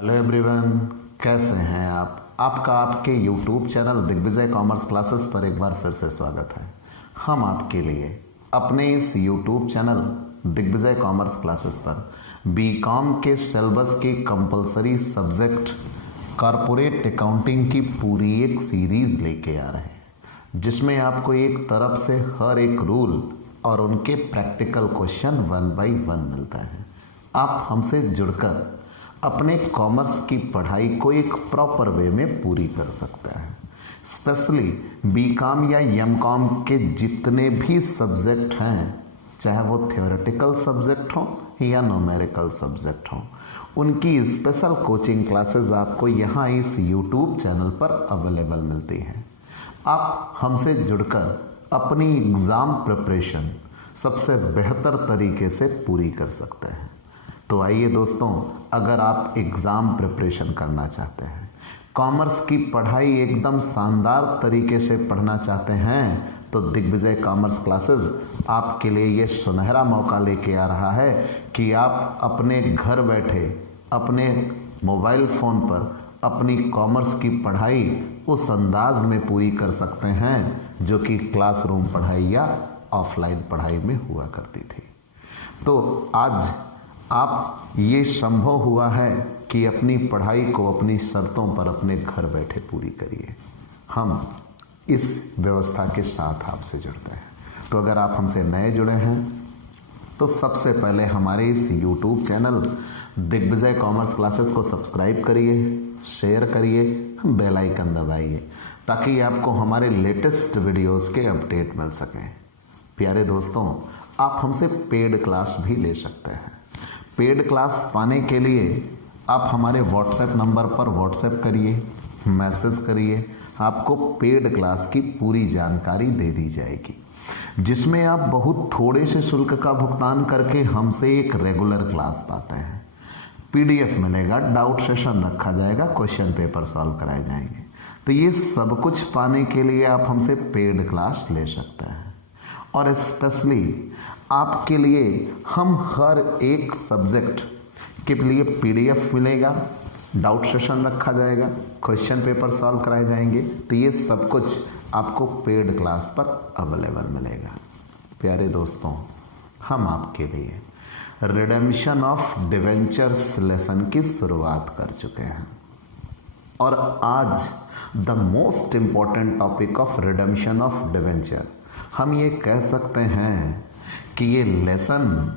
Hello everyone, कैसे हैं आप। आपका आपके YouTube channel Digvijay commerce classes पर एक बार फिर से स्वागत है। हम आपके लिए अपने इस YouTube channel Digvijay commerce classes पर बीकॉम के सिलेबस के कंपलसरी सब्जेक्ट कॉरपोरेट अकाउंटिंग की पूरी एक सीरीज लेके आ रहे हैं, जिसमें आपको एक तरफ से हर एक रूल और उनके प्रैक्टिकल क्वेश्चन 1 बाय 1 मिलता है। आप हमसे जुड़कर अपने कॉमर्स की पढ़ाई को एक प्रॉपर वे में पूरी कर सकते हैं। स्पेशली बीकॉम या एमकॉम के जितने भी सब्जेक्ट हैं, चाहे वो थ्योरेटिकल सब्जेक्ट हो या न्यूमेरिकल सब्जेक्ट हो, उनकी स्पेशल कोचिंग क्लासेस आपको यहाँ इस यूट्यूब चैनल पर अवेलेबल मिलती हैं। आप हमसे जुड़कर अपनी एग्ज़ाम प्रिपरेशन सबसे बेहतर तरीके से पूरी कर सकते हैं। तो आइए दोस्तों, अगर आप एग्ज़ाम प्रिपरेशन करना चाहते हैं, कॉमर्स की पढ़ाई एकदम शानदार तरीके से पढ़ना चाहते हैं, तो दिग्विजय कॉमर्स क्लासेस आपके लिए ये सुनहरा मौका लेके आ रहा है कि आप अपने घर बैठे अपने मोबाइल फ़ोन पर अपनी कॉमर्स की पढ़ाई उस अंदाज में पूरी कर सकते हैं जो कि क्लासरूम पढ़ाई या ऑफलाइन पढ़ाई में हुआ करती थी। तो आज आप ये संभव हुआ है कि अपनी पढ़ाई को अपनी शर्तों पर अपने घर बैठे पूरी करिए। हम इस व्यवस्था के साथ आपसे जुड़ते हैं। तो अगर आप हमसे नए जुड़े हैं तो सबसे पहले हमारे इस YouTube channel Digvijay commerce classes को सब्सक्राइब करिए, शेयर करिए, बेल आइकन दबाइए ताकि आपको हमारे लेटेस्ट वीडियोस के अपडेट मिल सकें। प्यारे दोस्तों, आप हमसे पेड क्लास भी ले सकते हैं। पेड क्लास पाने के लिए आप हमारे व्हाट्सएप नंबर पर व्हाट्सएप करिए, मैसेज करिए, आपको पेड क्लास की पूरी जानकारी दे दी जाएगी, जिसमें आप बहुत थोड़े से शुल्क का भुगतान करके हमसे एक रेगुलर क्लास पाते हैं। PDF मिलेगा, डाउट सेशन रखा जाएगा, क्वेश्चन पेपर सॉल्व कराए जाएंगे। तो ये सब कुछ पाने के लिए आप हमसे पेड क्लास ले सकते हैं। और स्पेशली आपके लिए हम हर एक सब्जेक्ट के लिए PDF मिलेगा, डाउट सेशन रखा जाएगा, क्वेश्चन पेपर सॉल्व कराए जाएंगे। तो ये सब कुछ आपको पेड क्लास पर अवेलेबल मिलेगा। प्यारे दोस्तों, हम आपके लिए रिडेम्पशन ऑफ डिवेंचर्स लेसन की शुरुआत कर चुके हैं और आज the most important topic of redemption of debenture, हम ये कह सकते हैं कि ये लेसन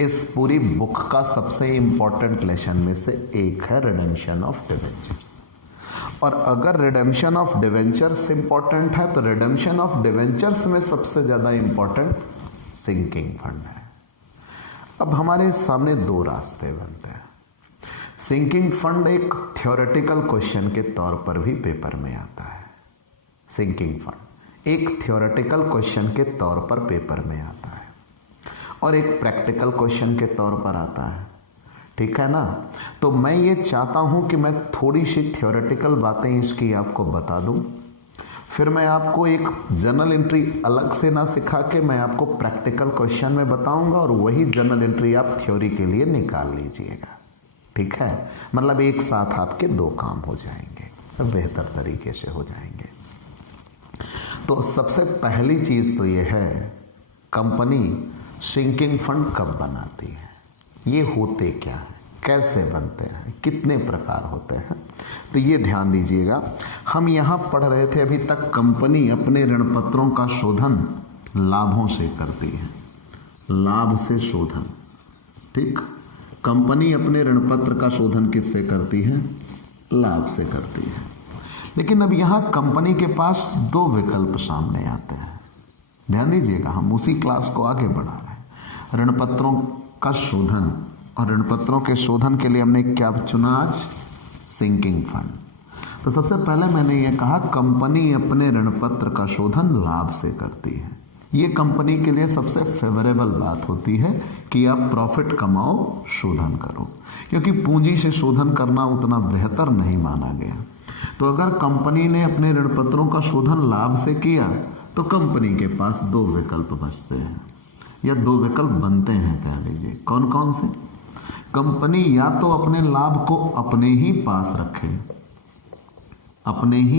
इस पूरी बुक का सबसे इंपॉर्टेंट लेसन में से एक है, रिडेम्पशन ऑफ डिवेंचर्स। और अगर रिडेम्पशन ऑफ डिवेंचर्स इंपॉर्टेंट है तो रिडेम्पशन ऑफ डिवेंचर्स में सबसे ज़्यादा इंपॉर्टेंट सिंकिंग फंड है। अब हमारे सामने दो रास्ते बनते हैं। सिंकिंग फंड एक थ्योरेटिकल क्वेश्चन के तौर पर भी पेपर में आता है। सिंकिंग फंड एक थ्योरेटिकल क्वेश्चन के तौर पर पेपर में आता है और एक प्रैक्टिकल क्वेश्चन के तौर पर आता है, ठीक है ना। तो मैं ये चाहता हूं कि मैं थोड़ी सी थ्योरेटिकल बातें इसकी आपको बता दूं, फिर मैं आपको एक जर्नल एंट्री अलग से ना सिखा के मैं आपको प्रैक्टिकल क्वेश्चन में बताऊंगा और वही जर्नल एंट्री आप थ्योरी के लिए निकाल लीजिएगा, ठीक है। मतलब एक साथ आपके दो काम हो जाएंगे, बेहतर तरीके से हो जाएंगे। तो सबसे पहली चीज तो यह है, कंपनी सिंकिंग फंड कब बनाती है, ये होते क्या है, कैसे बनते हैं, कितने प्रकार होते हैं, तो ये ध्यान दीजिएगा। हम यहाँ पढ़ रहे थे अभी तक, कंपनी अपने ऋण पत्रों का शोधन लाभों से करती है, लाभ से शोधन, ठीक। कंपनी अपने ऋण पत्र का शोधन किससे करती है, लाभ से करती है। लेकिन अब यहाँ कंपनी के पास दो विकल्प सामने आते हैं। ध्यान दीजिएगा, हम उसी क्लास को आगे बढ़ा रहे हैं। ऋण पत्रों का शोधन, और ऋण पत्रों के शोधन के लिए हमने क्या चुना आज, सिंकिंग फंड। तो सबसे पहले मैंने ये कहा, कंपनी अपने ऋण पत्र का शोधन लाभ से करती है। ये कंपनी के लिए सबसे फेवरेबल बात होती है कि आप प्रॉफिट कमाओ, शोधन करो, क्योंकि पूंजी से शोधन करना उतना बेहतर नहीं माना गया। तो अगर कंपनी ने अपने ऋण पत्रों का शोधन लाभ से किया तो कंपनी के पास दो विकल्प बचते हैं, या दो विकल्प बनते हैं, कह लीजिए। कौन कौन से? कंपनी या तो अपने लाभ को अपने ही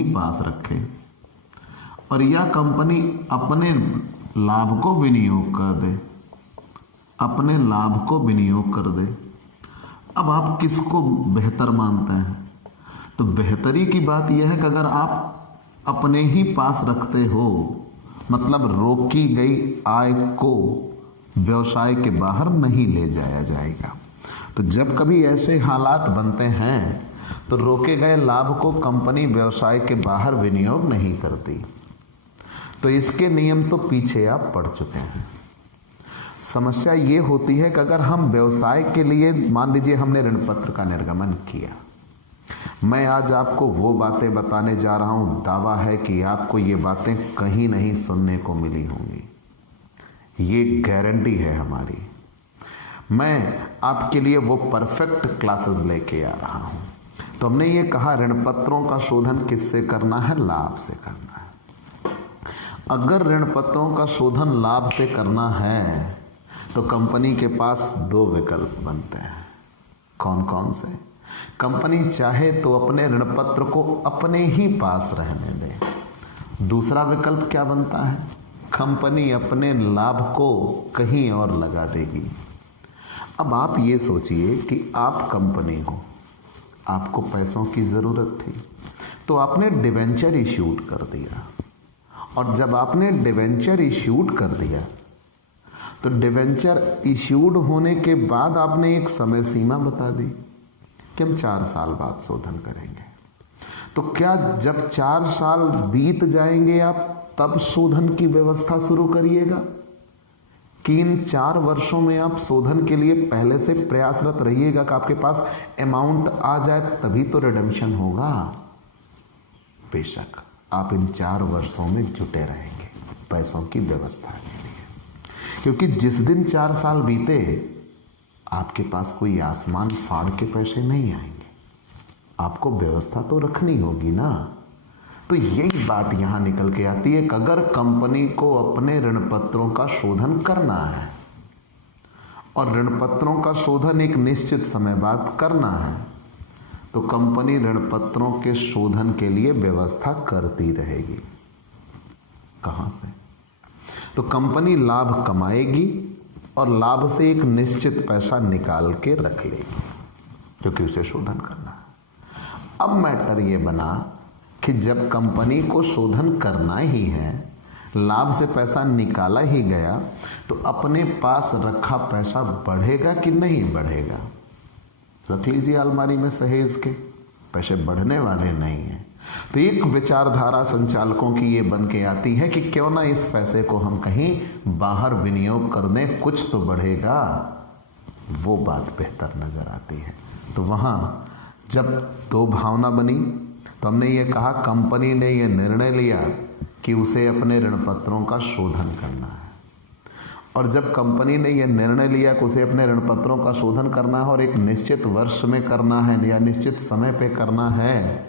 पास रखे और या कंपनी अपने लाभ को विनियोग कर दे। अब आप किसको बेहतर मानते हैं? तो बेहतरी की बात यह है कि अगर आप अपने ही पास रखते हो, मतलब रोकी गई आय को व्यवसाय के बाहर नहीं ले जाया जाएगा। तो जब कभी ऐसे हालात बनते हैं तो रोके गए लाभ को कंपनी व्यवसाय के बाहर विनियोग नहीं करती। तो इसके नियम तो पीछे आप पढ़ चुके हैं। समस्या ये होती है कि अगर हम व्यवसाय के लिए, मान लीजिए हमने ऋण पत्र का निर्गमन किया, मैं आज आपको वो बातें बताने जा रहा हूं, दावा है कि आपको ये बातें कहीं नहीं सुनने को मिली होंगी, ये गारंटी है हमारी। मैं आपके लिए वो परफेक्ट क्लासेस लेके आ रहा हूं। तो हमने ये कहा ऋण पत्रों का शोधन किससे करना है? लाभ से करना है। अगर ऋण पत्रों का शोधन लाभ से करना है तो कंपनी के पास दो विकल्प बनते हैं। कौन कौन से? कंपनी चाहे तो अपने ऋण पत्र को अपने ही पास रहने दे। दूसरा विकल्प क्या बनता है? कंपनी अपने लाभ को कहीं और लगा देगी। अब आप ये सोचिए कि आप कंपनी हो, आपको पैसों की ज़रूरत थी तो आपने डिवेंचर इश्यूड कर दिया, और जब आपने डिवेंचर इश्यूड कर दिया तो डिवेंचर इश्यूड होने के बाद आपने एक समय सीमा बता दी कि हम 4 साल बाद शोधन करेंगे। तो क्या जब 4 साल बीत जाएंगे आप तब शोधन की व्यवस्था शुरू करिएगा कि इन 4 वर्षों में आप शोधन के लिए पहले से प्रयासरत रहिएगा कि आपके पास अमाउंट आ जाए तभी तो रिडेम्पशन होगा? बेशक आप इन 4 वर्षों में जुटे रहेंगे पैसों की व्यवस्था के लिए, क्योंकि जिस दिन 4 साल बीते आपके पास कोई आसमान फाड़ के पैसे नहीं आएंगे, आपको व्यवस्था तो रखनी होगी ना। तो यही बात यहां निकल के आती है कि अगर कंपनी को अपने ऋण पत्रों का शोधन करना है और ऋण पत्रों का शोधन एक निश्चित समय बाद करना है तो कंपनी ऋण पत्रों के शोधन के लिए व्यवस्था करती रहेगी। कहां से? तो कंपनी लाभ कमाएगी और लाभ से एक निश्चित पैसा निकाल के रख लेगी क्योंकि उसे शोधन करना है। अब मैटर ये बना कि जब कंपनी को शोधन करना ही है, लाभ से पैसा निकाला ही गया, तो अपने पास रखा पैसा बढ़ेगा कि नहीं बढ़ेगा? रख लीजिए अलमारी में सहेज के, पैसे बढ़ने वाले नहीं हैं। तो एक विचारधारा संचालकों की ये बन के आती है कि क्यों ना इस पैसे को हम कहीं बाहर विनियोग कर दें, कुछ तो बढ़ेगा। वो बात बेहतर नजर आती है। तो वहां जब दो भावना बनी तो हमने ये कहा कंपनी ने ये निर्णय लिया कि उसे अपने ऋण पत्रों का शोधन करना है, और जब कंपनी ने यह निर्णय लिया कि उसे अपने ऋण पत्रों का शोधन करना है और एक निश्चित वर्ष में करना है या निश्चित समय पे करना है,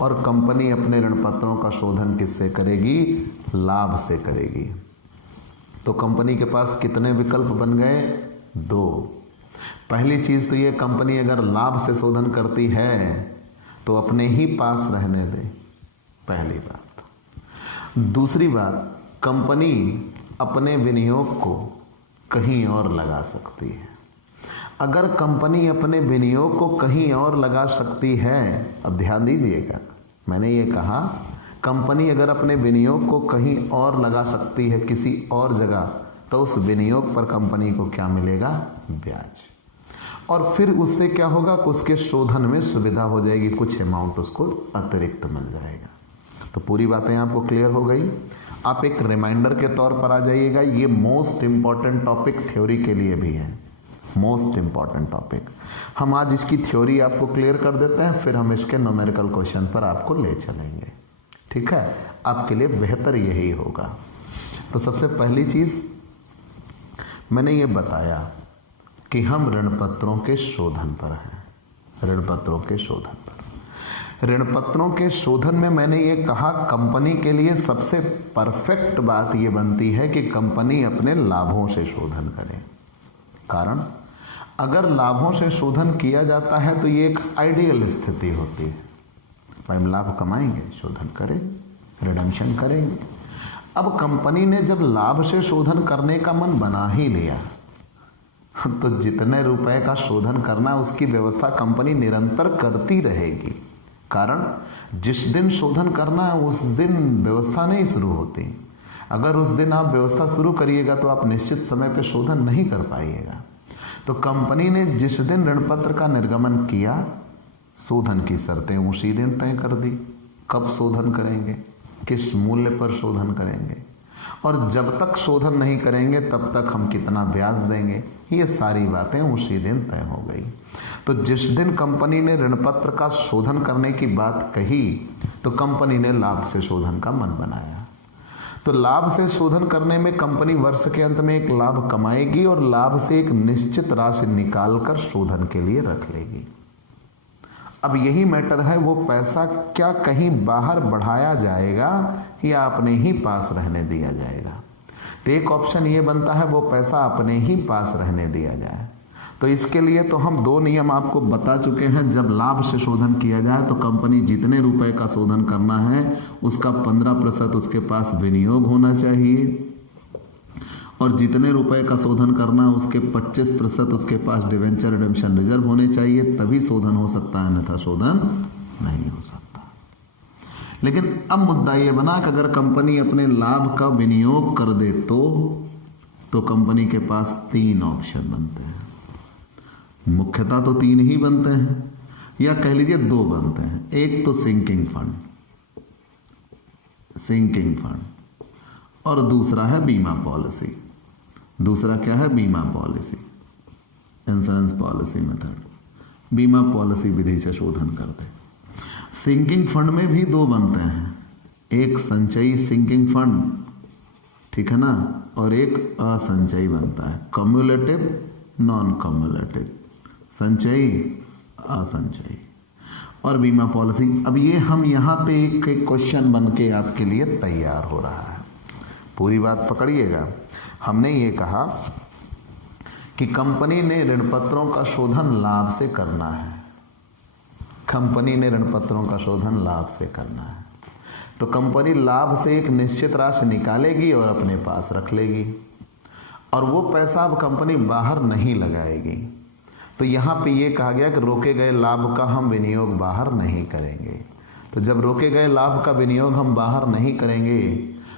और कंपनी अपने ऋण पत्रों का शोधन किससे करेगी? लाभ से करेगी। तो कंपनी के पास कितने विकल्प बन गए? 2। पहली चीज तो ये, कंपनी अगर लाभ से शोधन करती है तो अपने ही पास रहने दे, पहली बात। दूसरी बात, कंपनी अपने विनियोग को कहीं और लगा सकती है। अगर कंपनी अपने विनियोग को कहीं और लगा सकती है, अब ध्यान दीजिएगा, मैंने ये कहा कंपनी अगर अपने विनियोग को कहीं और लगा सकती है किसी और जगह, तो उस विनियोग पर कंपनी को क्या मिलेगा? ब्याज। और फिर उससे क्या होगा? उसके शोधन में सुविधा हो जाएगी, कुछ अमाउंट उसको अतिरिक्त मिल जाएगा। तो पूरी बातें आपको क्लियर हो गई। आप एक रिमाइंडर के तौर पर आ जाइएगा, ये मोस्ट इंपॉर्टेंट टॉपिक थ्योरी के लिए भी है, मोस्ट इंपॉर्टेंट टॉपिक। हम आज इसकी थ्योरी आपको क्लियर कर देते हैं, फिर हम इसके न्यूमेरिकल क्वेश्चन पर आपको ले चलेंगे। ठीक है, आपके लिए बेहतर यही होगा। तो सबसे पहली चीज मैंने ये बताया कि हम ऋण पत्रों के शोधन पर हैं। ऋण पत्रों के शोधन पर, ऋण पत्रों के शोधन में मैंने ये कहा कंपनी के लिए सबसे परफेक्ट बात ये बनती है कि कंपनी अपने लाभों से शोधन करे। कारण अगर लाभों से शोधन किया जाता है तो ये एक आइडियल स्थिति होती है। भाई हम लाभ कमाएंगे, शोधन करें, रिडम्पशन करेंगे। अब कंपनी ने जब लाभ से शोधन करने का मन बना ही लिया तो जितने रुपए का शोधन करना उसकी व्यवस्था कंपनी निरंतर करती रहेगी। कारण जिस दिन शोधन करना है उस दिन व्यवस्था नहीं शुरू होती। अगर उस दिन आप व्यवस्था शुरू करिएगा तो आप निश्चित समय पर शोधन नहीं कर पाइएगा। तो कंपनी ने जिस दिन ऋणपत्र का निर्गमन किया, शोधन की शर्तें उसी दिन तय कर दी। कब शोधन करेंगे, किस मूल्य पर शोधन करेंगे, और जब तक शोधन नहीं करेंगे तब तक हम कितना ब्याज देंगे, ये सारी बातें उसी दिन तय हो गई। तो जिस दिन कंपनी ने ऋणपत्र का शोधन करने की बात कही तो कंपनी ने लाभ से शोधन का मन बनाया। तो लाभ से शोधन करने में कंपनी वर्ष के अंत में एक लाभ कमाएगी और लाभ से एक निश्चित राशि निकालकर शोधन के लिए रख लेगी। अब यही मैटर है, वो पैसा क्या कहीं बाहर बढ़ाया जाएगा या अपने ही पास रहने दिया जाएगा। तो एक ऑप्शन ये बनता है वो पैसा अपने ही पास रहने दिया जाए। तो इसके लिए तो हम दो नियम आपको बता चुके हैं। जब लाभ से शोधन किया जाए तो कंपनी जितने रुपए का शोधन करना है उसका 15% उसके पास विनियोग होना चाहिए, और जितने रुपए का शोधन करना है उसके 25% उसके पास डिवेंचर रिडेम्पशन रिजर्व होने चाहिए, तभी शोधन हो सकता है, अन्यथा शोधन नहीं हो सकता। लेकिन अब मुद्दा यह बना कि अगर कंपनी अपने लाभ का विनियोग कर दे तो कंपनी के पास 3 ऑप्शन बनते हैं। मुख्यतः तो 3 ही बनते हैं, या कह लीजिए 2 बनते हैं। एक तो सिंकिंग फंड और दूसरा है बीमा पॉलिसी। दूसरा क्या है? बीमा पॉलिसी, इंश्योरेंस पॉलिसी मेथड। बीमा पॉलिसी विधि से शोधन करते। सिंकिंग फंड में भी 2 बनते हैं, एक संचयी सिंकिंग फंड, ठीक है ना, और एक असंचयी बनता है, कम्युलेटिव, नॉन कम्युलेटिव, संचयी, असंचयी, और बीमा पॉलिसी। अब ये हम यहाँ पे एक क्वेश्चन बन के आपके लिए तैयार हो रहा है, पूरी बात पकड़िएगा। हमने ये कहा कि कंपनी ने ऋणपत्रों का शोधन लाभ से करना है। कंपनी ने ऋणपत्रों का शोधन लाभ से करना है, तो कंपनी लाभ से एक निश्चित राशि निकालेगी और अपने पास रख लेगी, और वो पैसा अब कंपनी बाहर नहीं लगाएगी। तो यहाँ पे ये कहा गया कि रोके गए लाभ का हम विनियोग बाहर नहीं करेंगे। तो जब रोके गए लाभ का विनियोग हम बाहर नहीं करेंगे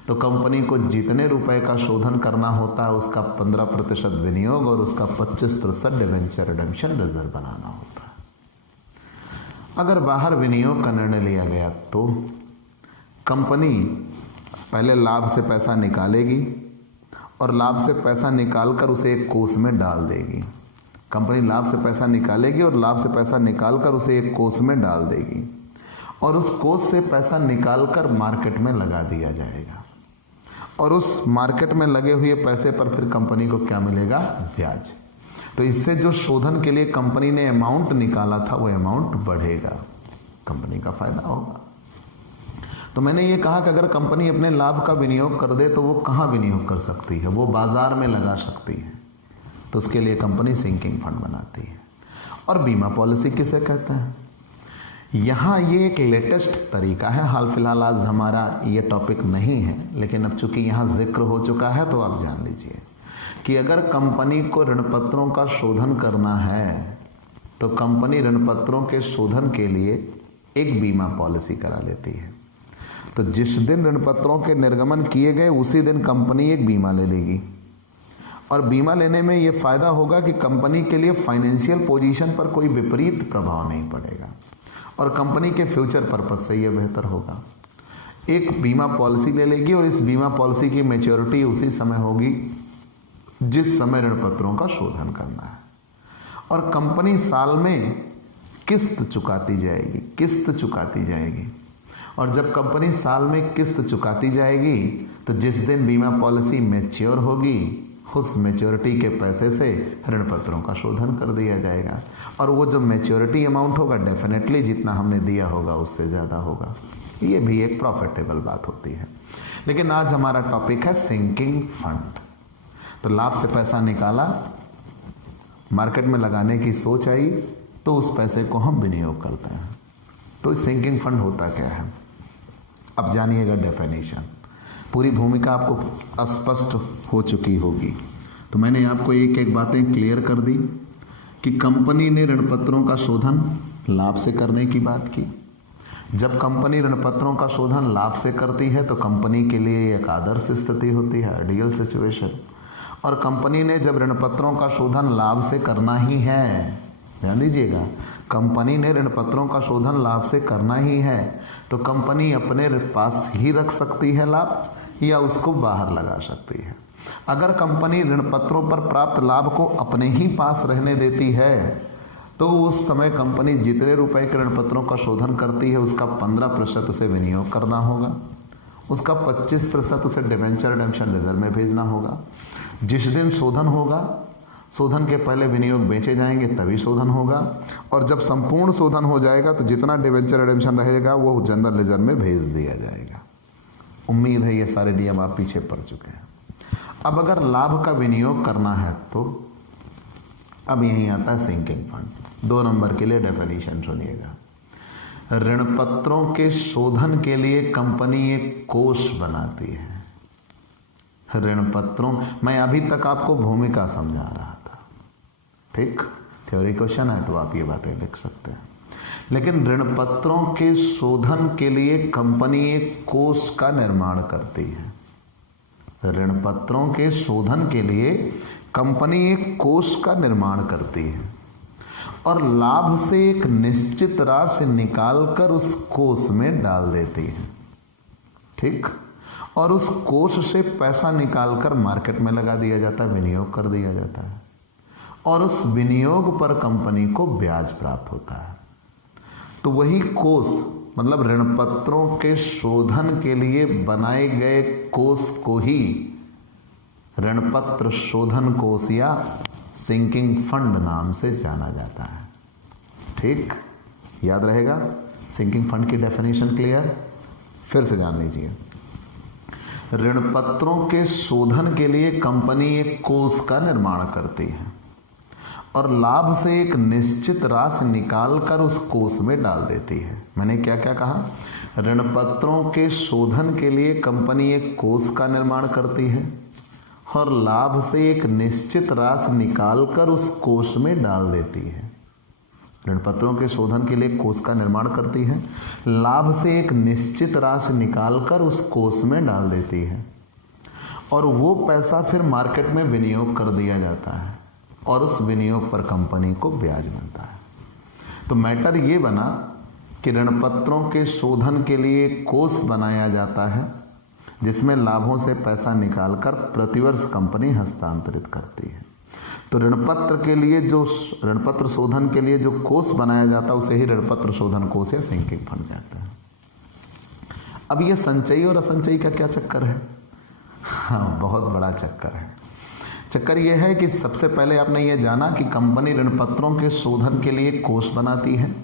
तो कंपनी को जितने रुपए का शोधन करना होता है उसका 15% विनियोग और उसका 25% डिवेंचर रिडेम्पशन रिजर्व बनाना होता है। अगर बाहर विनियोग का निर्णय लिया गया तो कंपनी पहले लाभ से पैसा निकालेगी और लाभ से पैसा निकालकर उसे एक कोष में डाल देगी। कंपनी लाभ से पैसा निकालेगी और लाभ से पैसा निकालकर उसे एक कोष में डाल देगी, और उस कोष से पैसा निकालकर मार्केट में लगा दिया जाएगा, और उस मार्केट में लगे हुए पैसे पर फिर कंपनी को क्या मिलेगा? ब्याज। तो इससे जो शोधन के लिए कंपनी ने अमाउंट निकाला था वो अमाउंट बढ़ेगा, कंपनी का फायदा होगा। तो मैंने ये कहा कि अगर कंपनी अपने लाभ का विनियोग कर दे तो वो कहाँ विनियोग कर सकती है? वो बाजार में लगा सकती है। तो उसके लिए कंपनी सिंकिंग फंड बनाती है। और बीमा पॉलिसी किसे कहते हैं? यहाँ ये एक लेटेस्ट तरीका है, हाल फिलहाल आज हमारा ये टॉपिक नहीं है, लेकिन अब चूंकि यहाँ जिक्र हो चुका है तो आप जान लीजिए कि अगर कंपनी को ऋणपत्रों का शोधन करना है तो कंपनी ऋणपत्रों के शोधन के लिए एक बीमा पॉलिसी करा लेती है। तो जिस दिन ऋणपत्रों के निर्गमन किए गए उसी दिन कंपनी एक बीमा ले लेगी, और बीमा लेने में ये फायदा होगा कि कंपनी के लिए फाइनेंशियल पोजीशन पर कोई विपरीत प्रभाव नहीं पड़ेगा और कंपनी के फ्यूचर पर्पज से यह बेहतर होगा। एक बीमा पॉलिसी ले लेगी और इस बीमा पॉलिसी की मैच्योरिटी उसी समय होगी जिस समय ऋणपत्रों का शोधन करना है, और कंपनी साल में किस्त चुकाती जाएगी। और जब कंपनी साल में किस्त चुकाती जाएगी तो जिस दिन बीमा पॉलिसी मैच्योर होगी उस मैच्योरिटी के पैसे से ऋणपत्रों का शोधन कर दिया जाएगा, और वो जो मैच्योरिटी अमाउंट होगा डेफिनेटली जितना हमने दिया होगा उससे ज़्यादा होगा। ये भी एक प्रॉफिटेबल बात होती है। लेकिन आज हमारा टॉपिक है सिंकिंग फंड। तो लाभ से पैसा निकाला मार्केट में लगाने की सोच आई तो उस पैसे को हम विनियोग करते हैं। तो सिंकिंग फंड होता क्या है, अब जानिएगा डेफिनेशन। पूरी भूमिका आपको स्पष्ट हो चुकी होगी। तो मैंने आपको एक एक बातें क्लियर कर दी कि कंपनी ने ऋण पत्रों का शोधन लाभ से करने की बात की। जब कंपनी ऋण पत्रों का शोधन लाभ से करती है तो कंपनी के लिए एक आदर्श स्थिति होती है, आइडियल सिचुएशन। और कंपनी ने जब ऋण पत्रों का शोधन लाभ से करना ही है, ध्यान दीजिएगा, कंपनी ने ऋण पत्रों का शोधन लाभ से करना ही है तो कंपनी अपने पास ही रख सकती है लाभ या उसको बाहर लगा सकती है। अगर कंपनी ऋण पत्रों पर प्राप्त लाभ को अपने ही पास रहने देती है तो उस समय कंपनी जितने रुपए के ऋण पत्रों का शोधन करती है उसका 15% उसे विनियोग करना होगा, उसका 25% उसे डिबेंचर रिडेम्पशन रिजर्व में भेजना होगा। जिस दिन शोधन होगा, शोधन के पहले विनियोग बेचे जाएंगे तभी शोधन होगा, और जब संपूर्ण शोधन हो जाएगा तो जितना डिबेंचर रिडेम्पशन रहेगा वो जनरल रिजर्व में भेज दिया जाएगा। उम्मीद है ये सारे नियम आप पीछे पढ़ चुके हैं। अब अगर लाभ का विनियोग करना है तो अब यहीं आता है सिंकिंग फंड। 2 नंबर के लिए डेफिनेशन सुनिएगा। ऋण पत्रों के शोधन के लिए कंपनी एक कोष बनाती है। ऋण पत्रों, मैं अभी तक आपको भूमिका समझा रहा था, ठीक, थ्योरी क्वेश्चन है तो आप ये बातें लिख सकते हैं। लेकिन ऋण पत्रों के शोधन के लिए कंपनी एक कोष का निर्माण करती है। ऋण पत्रों के शोधन के लिए कंपनी एक कोष का निर्माण करती है और लाभ से एक निश्चित राशि निकालकर उस कोष में डाल देती है, ठीक, और उस कोष से पैसा निकालकर मार्केट में लगा दिया जाता है, विनियोग कर दिया जाता है, और उस विनियोग पर कंपनी को ब्याज प्राप्त होता है। तो वही कोष, मतलब ऋण पत्रों के शोधन के लिए बनाए गए कोष को ही ऋण पत्र शोधन कोष या सिंकिंग फंड नाम से जाना जाता है, ठीक, याद रहेगा। सिंकिंग फंड की डेफिनेशन क्लियर, फिर से जान लीजिए। ऋण पत्रों के शोधन के लिए कंपनी एक कोष का निर्माण करती है और लाभ से एक निश्चित राशि निकालकर उस कोष में डाल देती है। मैंने क्या क्या कहा, ऋण पत्रों के शोधन के लिए कंपनी एक कोष का निर्माण करती है और लाभ से एक निश्चित राशि निकालकर उस कोष में डाल देती है। ऋण पत्रों के शोधन के लिए कोष का निर्माण करती है, लाभ से एक निश्चित राशि निकालकर उस कोष में डाल देती है और वो पैसा फिर मार्केट में विनियोग कर दिया जाता है और उस विनियोग पर कंपनी को ब्याज मिलता है। तो मैटर ये बना कि ऋण पत्रों के शोधन के लिए कोष बनाया जाता है जिसमें लाभों से पैसा निकालकर प्रतिवर्ष कंपनी हस्तांतरित करती है। तो ऋण पत्र के लिए जो ऋण पत्र शोधन के लिए जो कोष बनाया जाता है उसे ही ऋण पत्र शोधन कोष या सिंकिंग फंड कहते हैं। अब ये संचयी और असंचयी का क्या चक्कर है? हाँ, बहुत बड़ा चक्कर है। चक्कर यह है कि सबसे पहले आपने ये जाना कि कंपनी ऋण पत्रों के शोधन के लिए कोष बनाती है,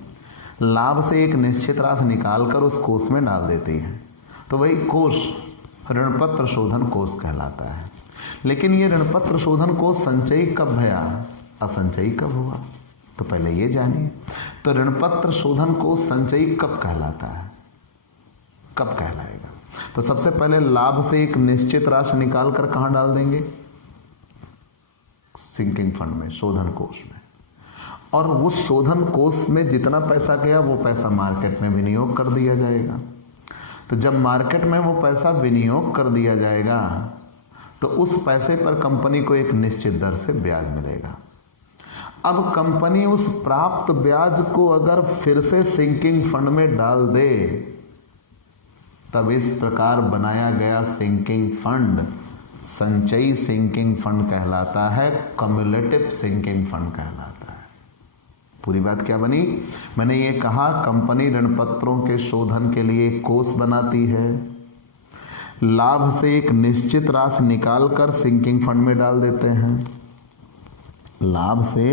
लाभ से एक निश्चित राशि निकालकर उस कोष में डाल देती है, तो वही कोष ऋण पत्र शोधन कोष कहलाता है। लेकिन ये ऋण पत्र शोधन कोष संचयी कब भया, असंचयी कब हुआ, तो पहले ये जानिए। तो ऋण पत्र शोधन कोष संचयी कब कहलाता है, कब कहलाएगा? तो सबसे पहले लाभ से एक निश्चित राशि निकालकर कहां डाल देंगे? सिंकिंग फंड में, शोधन कोष में, और उस शोधन कोष में जितना पैसा गया वो पैसा मार्केट में विनियोग कर दिया जाएगा। तो जब मार्केट में वो पैसा विनियोग कर दिया जाएगा तो उस पैसे पर कंपनी को एक निश्चित दर से ब्याज मिलेगा। अब कंपनी उस प्राप्त ब्याज को अगर फिर से सिंकिंग फंड में डाल दे तब इस प्रकार बनाया गया सिंकिंग फंड संचयी सिंकिंग फंड कहलाता है, कम्युलेटिव सिंकिंग फंड कहलाता है। पूरी बात क्या बनी? मैंने ये कहा कंपनी ऋण पत्रों के शोधन के लिए कोष बनाती है, लाभ से एक निश्चित राशि निकालकर सिंकिंग फंड में डाल देते हैं, लाभ से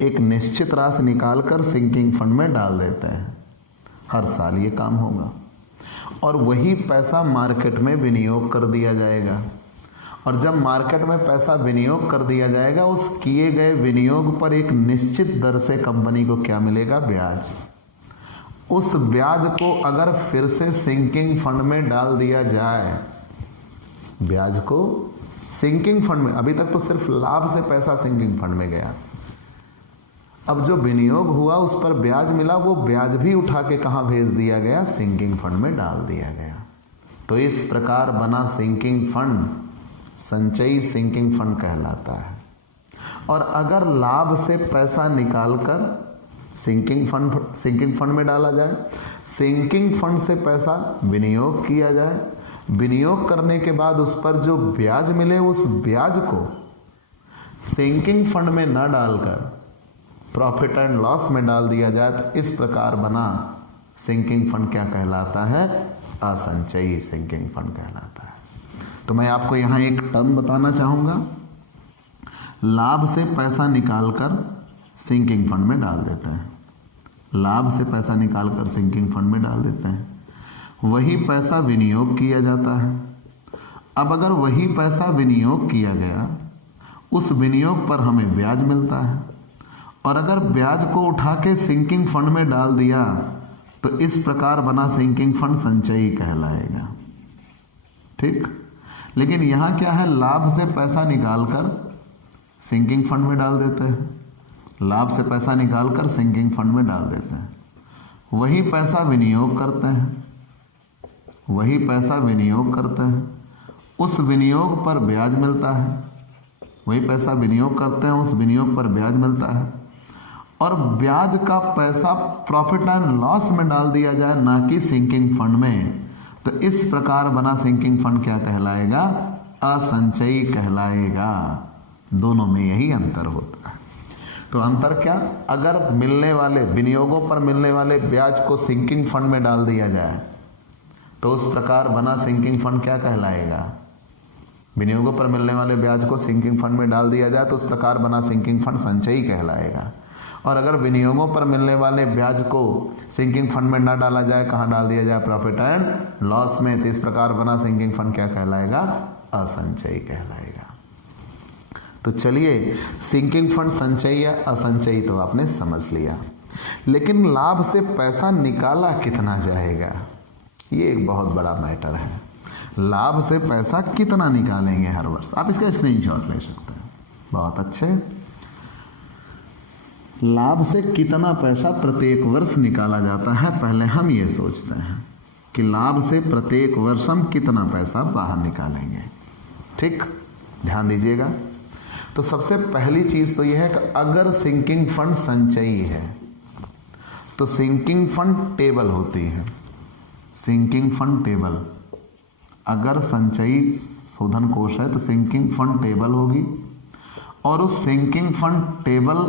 एक निश्चित राशि निकालकर सिंकिंग फंड में डाल देते हैं। हर साल ये काम होगा और वही पैसा मार्केट में विनियोग कर दिया जाएगा और जब मार्केट में पैसा विनियोग कर दिया जाएगा, उस किए गए विनियोग पर एक निश्चित दर से कंपनी को क्या मिलेगा? ब्याज। उस ब्याज को अगर फिर से सिंकिंग फंड में डाल दिया जाए, ब्याज को सिंकिंग फंड में, अभी तक तो सिर्फ लाभ से पैसा सिंकिंग फंड में गया, अब जो विनियोग हुआ उस पर ब्याज मिला, वो ब्याज भी उठा के कहां भेज दिया गया? सिंकिंग फंड में डाल दिया गया। तो इस प्रकार बना सिंकिंग फंड संचयी सिंकिंग फंड कहलाता है। और अगर लाभ से पैसा निकालकर सिंकिंग फंड में डाला जाए, सिंकिंग फंड से पैसा विनियोग किया जाए, विनियोग करने के बाद उस पर जो ब्याज मिले, उस ब्याज को सिंकिंग फंड में न डालकर प्रॉफिट एंड लॉस में डाल दिया जाए, तो इस प्रकार बना सिंकिंग फंड क्या कहलाता है? असंचयी सिंकिंग फंड कहलाता है। तो मैं आपको यहां एक टर्म बताना चाहूंगा, लाभ से पैसा निकालकर सिंकिंग फंड में डाल देते हैं, लाभ से पैसा निकालकर सिंकिंग फंड में डाल देते हैं, वही पैसा विनियोग किया जाता है। अब अगर वही पैसा विनियोग किया गया, उस विनियोग पर हमें ब्याज मिलता है, और अगर ब्याज को उठा के सिंकिंग फंड में डाल दिया, तो इस प्रकार बना सिंकिंग फंड संचयी कहलाएगा। ठीक, लेकिन यहां क्या है? लाभ से पैसा निकालकर सिंकिंग फंड में डाल देते हैं, लाभ से पैसा निकालकर सिंकिंग फंड में डाल देते हैं, वही पैसा विनियोग करते हैं, वही पैसा विनियोग करते हैं, उस विनियोग पर ब्याज मिलता है, वही पैसा विनियोग करते हैं, उस विनियोग पर ब्याज मिलता है, और ब्याज का पैसा प्रॉफिट एंड लॉस में डाल दिया जाए, ना कि सिंकिंग फंड में, तो इस प्रकार बना सिंकिंग फंड क्या कहलाएगा? असंचयी कहलाएगा। दोनों में यही अंतर होता है। तो अंतर क्या? अगर मिलने वाले विनियोगों पर मिलने वाले ब्याज को सिंकिंग फंड में डाल दिया जाए, तो उस प्रकार बना सिंकिंग फंड क्या कहलाएगा? विनियोगों पर मिलने वाले ब्याज को सिंकिंग फंड में डाल दिया जाए, तो उस प्रकार बना सिंकिंग फंड संचयी कहलाएगा। और अगर विनियोगों पर मिलने वाले ब्याज को सिंकिंग फंड में ना डाला जाए, कहां डाल दिया जाए? प्रॉफिट एंड लॉस में, तो इस प्रकार बना सिंकिंग फंड क्या कहलाएगा? असंचयी कहलाएगा। तो चलिए, सिंकिंग फंड संचयी या असंचयी तो आपने समझ लिया, लेकिन लाभ से पैसा निकाला कितना जाएगा, ये एक बहुत बड़ा मैटर है। लाभ से पैसा कितना निकालेंगे हर वर्ष? आप इसका स्क्रीनशॉट ले सकते हैं। बहुत अच्छे, लाभ से कितना पैसा प्रत्येक वर्ष निकाला जाता है, पहले हम ये सोचते हैं कि लाभ से प्रत्येक वर्ष हम कितना पैसा बाहर निकालेंगे। ठीक, ध्यान दीजिएगा। तो सबसे पहली चीज तो यह है कि अगर सिंकिंग फंड संचयी है, तो सिंकिंग फंड टेबल होती है, सिंकिंग फंड टेबल। अगर संचयी शोधन कोष है तो सिंकिंग फंड टेबल होगी, और उस सिंकिंग फंड टेबल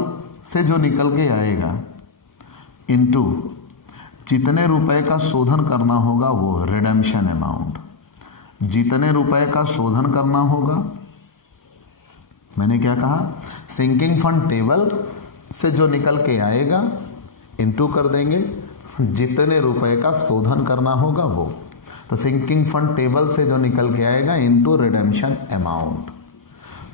से जो निकल के आएगा इनटू जितने रुपए का शोधन करना होगा, वो रिडेम्पशन अमाउंट, जितने रुपए का शोधन करना होगा, मैंने क्या कहा? सिंकिंग फंड टेबल से जो निकल के आएगा इनटू कर देंगे जितने रुपए का शोधन करना होगा वो, तो सिंकिंग फंड टेबल से जो निकल के आएगा इनटू रिडेम्पशन अमाउंट,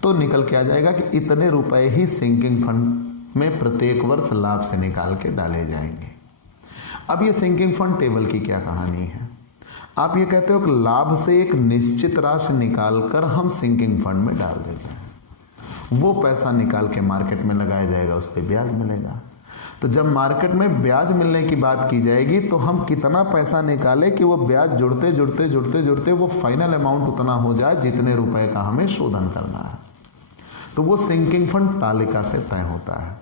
तो निकल के आ जाएगा कि इतने रुपए ही सिंकिंग फंड में प्रत्येक वर्ष लाभ से निकाल के डाले जाएंगे। अब ये सिंकिंग फंड टेबल की क्या कहानी है? आप ये कहते हो कि लाभ से एक निश्चित राशि निकालकर हम सिंकिंग फंड में डाल देते हैं, वो पैसा निकाल के मार्केट में लगाया जाएगा, उस पर ब्याज मिलेगा। तो जब मार्केट में ब्याज मिलने की बात की जाएगी, तो हम कितना पैसा निकालें कि वो ब्याज जुड़ते जुड़ते जुड़ते जुड़ते वो फाइनल अमाउंट उतना हो जाए जितने रुपए का हमें शोधन करना है, तो वो सिंकिंग फंड तालिका से तय होता है।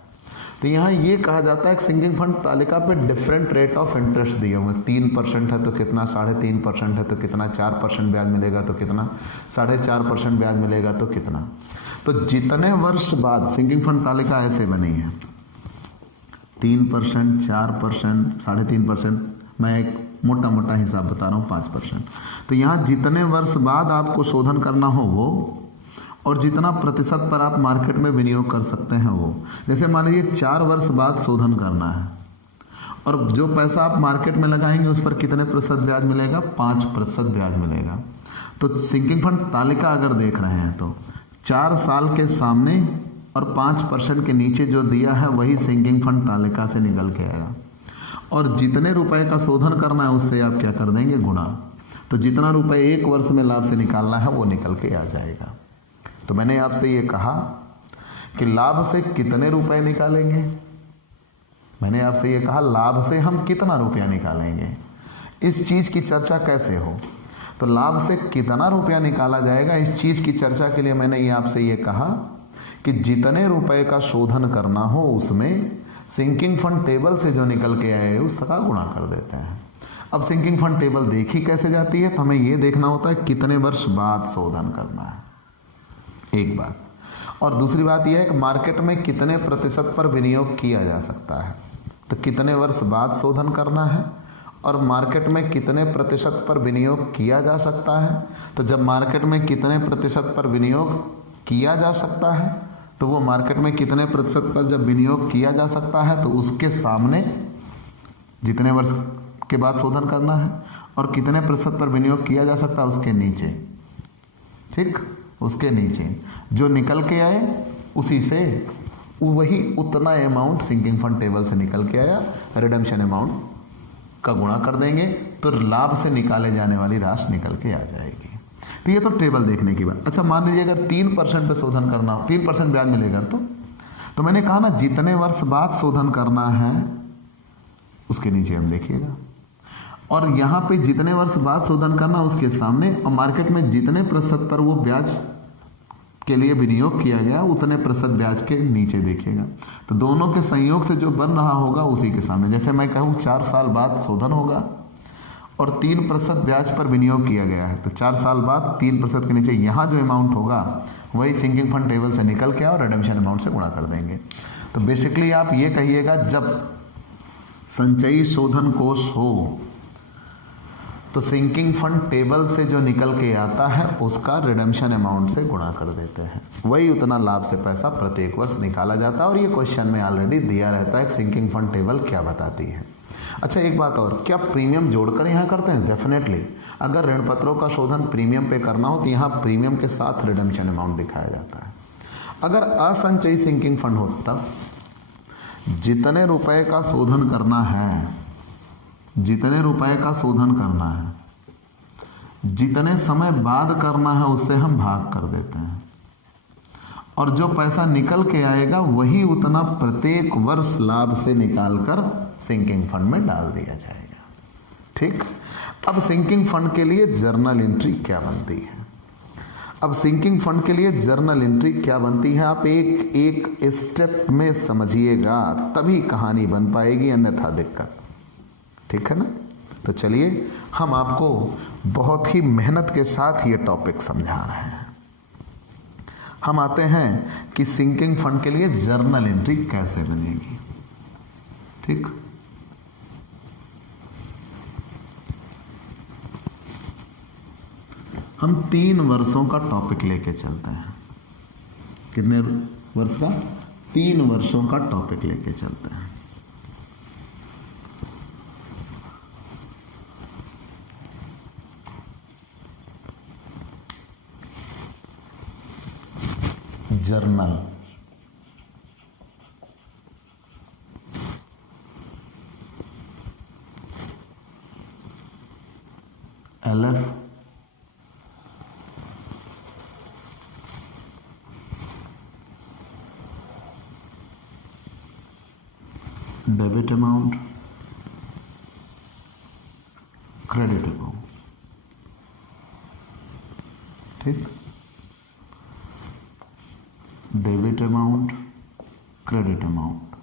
तो यहाँ ये कहा जाता है कि सिंकिंग फंड तालिका पे डिफरेंट रेट ऑफ इंटरेस्ट दिए होंगे। 3% है तो कितना, 3.5% है तो कितना, 4% ब्याज मिलेगा तो कितना, 4.5% ब्याज मिलेगा तो कितना। तो जितने वर्ष बाद सिंकिंग फंड तालिका ऐसे बनी है, 3%, 4%, 3.5%, मैं एक मोटा मोटा हिसाब बता रहा हूँ, 5%। तो यहाँ जितने वर्ष बाद आपको शोधन करना हो वो, और जितना प्रतिशत पर आप मार्केट में विनियोग कर सकते हैं वो। जैसे मान लीजिए 4 वर्ष बाद शोधन करना है, और जो पैसा आप मार्केट में लगाएंगे उस पर कितने प्रतिशत ब्याज मिलेगा? 5% ब्याज मिलेगा। तो सिंकिंग फंड तालिका अगर देख रहे हैं तो 4 साल के सामने और 5% के नीचे जो दिया है वही सिंकिंग फंड तालिका से निकल के आएगा। और जितने रुपए का शोधन करना है उससे आप क्या कर देंगे, गुणा। तो जितना रुपए 1 वर्ष में लाभ से निकालना है वो निकल के आ जाएगा। तो मैंने आपसे ये कहा कि लाभ से कितने रुपए निकालेंगे, मैंने आपसे ये कहा लाभ से हम कितना रुपया निकालेंगे, इस चीज की चर्चा कैसे हो। तो लाभ से कितना रुपया निकाला जाएगा, इस चीज की चर्चा के लिए मैंने ये आपसे ये कहा कि जितने रुपए का शोधन करना हो उसमें सिंकिंग फंड टेबल से जो निकल के आए उसका गुणा कर देते हैं। अब सिंकिंग फंड टेबल देखी कैसे जाती है, तो हमें यह देखना होता है कितने वर्ष बाद शोधन करना है, एक बात। और दूसरी बात यह है कि मार्केट में कितने प्रतिशत पर विनियोग किया जा सकता है, तो कितने वर्ष बाद शोधन करना है। और मार्केट में कितने प्रतिशत पर विनियोग किया जा सकता है, तो जब मार्केट में कितने प्रतिशत पर विनियोग किया जा सकता है तो वो मार्केट में कितने प्रतिशत पर जब विनियोग किया जा सकता है तो उसके सामने जितने वर्ष के बाद शोधन करना है, और कितने प्रतिशत पर विनियोग किया जा सकता है उसके नीचे, ठीक, उसके नीचे जो निकल के आए उसी से वही उतना अमाउंट सिंकिंग फंड टेबल से निकल के आया, रिडेम्पशन अमाउंट का गुणा कर देंगे तो लाभ से निकाले जाने वाली राशि निकल के आ जाएगी। तो ये तो टेबल देखने की बात। अच्छा, मान लीजिए अगर 3% पे शोधन करना हो, 3% ब्याज मिलेगा तो मैंने कहा ना जितने वर्ष बाद शोधन करना है उसके नीचे हम देखिएगा, और यहाँ पे जितने वर्ष बाद शोधन करना उसके सामने, और मार्केट में जितने प्रतिशत पर वो ब्याज के लिए विनियोग किया गया उतने प्रतिशत ब्याज के नीचे देखिएगा। तो दोनों के संयोग से जो बन रहा होगा उसी के सामने, जैसे मैं कहूँ 4 साल बाद शोधन होगा और 3% ब्याज पर विनियोग किया गया है, तो 4 साल बाद 3% के नीचे यहाँ जो अमाउंट होगा वही सिंकिंग फंड टेबल से निकल के और रिडेम्पशन अमाउंट से गुणा कर देंगे। तो बेसिकली आप ये कहिएगा जब संचयी शोधन कोष हो तो सिंकिंग फंड टेबल से जो निकल के आता है उसका रिडेम्पशन अमाउंट से गुणा कर देते हैं, वही उतना लाभ से पैसा प्रत्येक वर्ष निकाला जाता है। और ये क्वेश्चन में ऑलरेडी दिया रहता है कि सिंकिंग फंड टेबल क्या बताती है। अच्छा, एक बात और, क्या प्रीमियम जोड़कर यहाँ करते हैं? डेफिनेटली। अगर ऋण पत्रों का शोधन प्रीमियम पे करना हो तो यहाँ प्रीमियम के साथ रिडेम्पशन अमाउंट दिखाया जाता है। अगर असंचयी सिंकिंग फंड हो तब जितने रुपए का शोधन करना है, जितने रुपए का शोधन करना है, जितने समय बाद करना है उससे हम भाग कर देते हैं, और जो पैसा निकल के आएगा वही उतना प्रत्येक वर्ष लाभ से निकालकर सिंकिंग फंड में डाल दिया जाएगा। ठीक, अब सिंकिंग फंड के लिए जर्नल एंट्री क्या बनती है? अब सिंकिंग फंड के लिए जर्नल एंट्री क्या बनती है आप एक एक स्टेप में समझिएगा, तभी कहानी बन पाएगी, अन्यथा दिक्कत। ठीक है ना? तो चलिए हम आपको बहुत ही मेहनत के साथ ये टॉपिक समझा रहे हैं। हम आते हैं कि सिंकिंग फंड के लिए जर्नल एंट्री कैसे बनेगी। ठीक, हम 3 वर्षों का टॉपिक लेके चलते हैं। कितने वर्ष का? 3 वर्षों का टॉपिक लेके चलते हैं। Journal LF debit amount, credit amount. ठीक, debit amount, credit amount,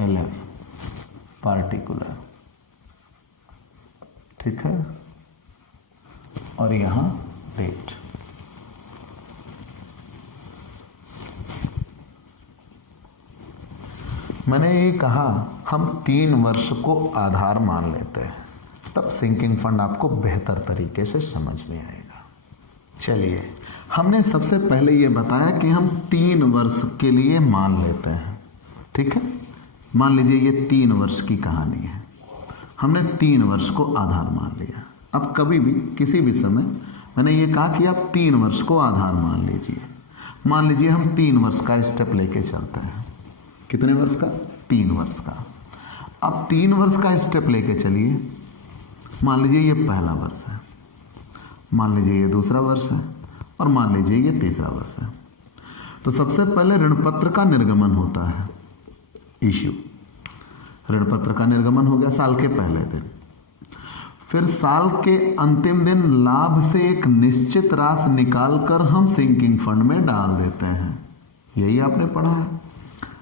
LF particular. ठीक है, और यहां डेट। मैंने ये कहा हम 3 वर्ष को आधार मान लेते हैं, तब सिंकिंग फंड आपको बेहतर तरीके से समझ में आएगा। चलिए, हमने सबसे पहले ये बताया कि हम 3 वर्ष के लिए मान लेते हैं। ठीक है, मान लीजिए ये 3 वर्ष की कहानी है, हमने 3 वर्ष को आधार मान लिया। अब कभी भी किसी भी समय मैंने ये कहा कि आप 3 वर्ष को आधार मान लीजिए। मान लीजिए हम 3 वर्ष का स्टेप लेके चलते हैं। कितने वर्ष का? 3 वर्ष का। अब 3 वर्ष का स्टेप लेके चलिए। मान लीजिए ये पहला वर्ष है, मान लीजिए ये दूसरा वर्ष है, और मान लीजिए ये तीसरा वर्ष है। तो सबसे पहले ऋण पत्र का निर्गमन होता है, इश्यू। ऋण पत्र का निर्गमन हो गया साल के पहले दिन। फिर साल के अंतिम दिन लाभ से एक निश्चित राशि निकालकर हम सिंकिंग फंड में डाल देते हैं। यही आपने पढ़ा है,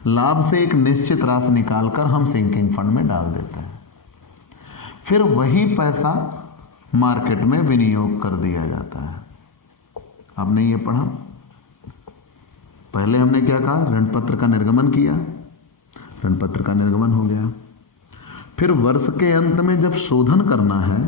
लाभ से एक निश्चित राशि निकालकर हम सिंकिंग फंड में डाल देते हैं। फिर वही पैसा मार्केट में विनियोग कर दिया जाता है। आपने ये पढ़ा। पहले हमने क्या कहा? ऋण पत्र का निर्गमन किया, ऋण पत्र का निर्गमन हो गया। फिर वर्ष के अंत में जब शोधन करना है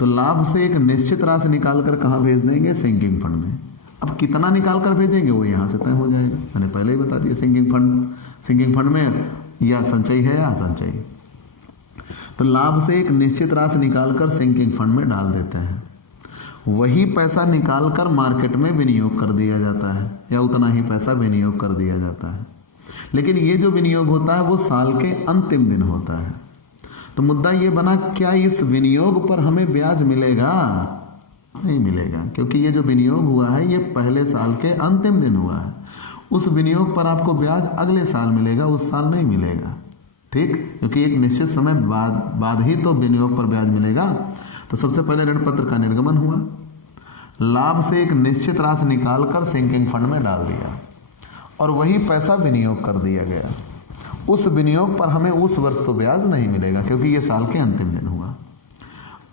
तो लाभ से एक निश्चित राशि निकालकर कहां भेज देंगे? सिंकिंग फंड में। अब कितना निकालकर भेजेंगे वो यहां से तय हो जाएगा। मैंने पहले ही बता दिया, सिंकिंग फंड में या संचयी है या असंचयी। तो लाभ से एक निश्चित राशि निकालकर सिंकिंग फंड में डाल देते हैं। वही पैसा निकालकर मार्केट में विनियोग कर दिया जाता है, या उतना ही पैसा विनियोग कर दिया जाता है। लेकिन ये जो विनियोग होता है वो साल के अंतिम दिन होता है। तो मुद्दा ये बना, क्या इस विनियोग पर हमें ब्याज मिलेगा? नहीं मिलेगा, क्योंकि ये जो विनियोग हुआ है ये पहले साल के अंतिम दिन हुआ है। उस विनियोग पर आपको ब्याज अगले साल मिलेगा, उस साल नहीं मिलेगा। ठीक, क्योंकि एक निश्चित समय बाद ही तो विनियोग पर ब्याज मिलेगा। तो सबसे पहले ऋण पत्र का निर्गमन हुआ, लाभ से एक निश्चित राशि निकालकर सिंकिंग फंड में डाल दिया, और वही पैसा विनियोग कर दिया गया। उस विनियोग पर हमें उस वर्ष तो ब्याज नहीं मिलेगा, क्योंकि ये साल के अंतिम दिन हुआ।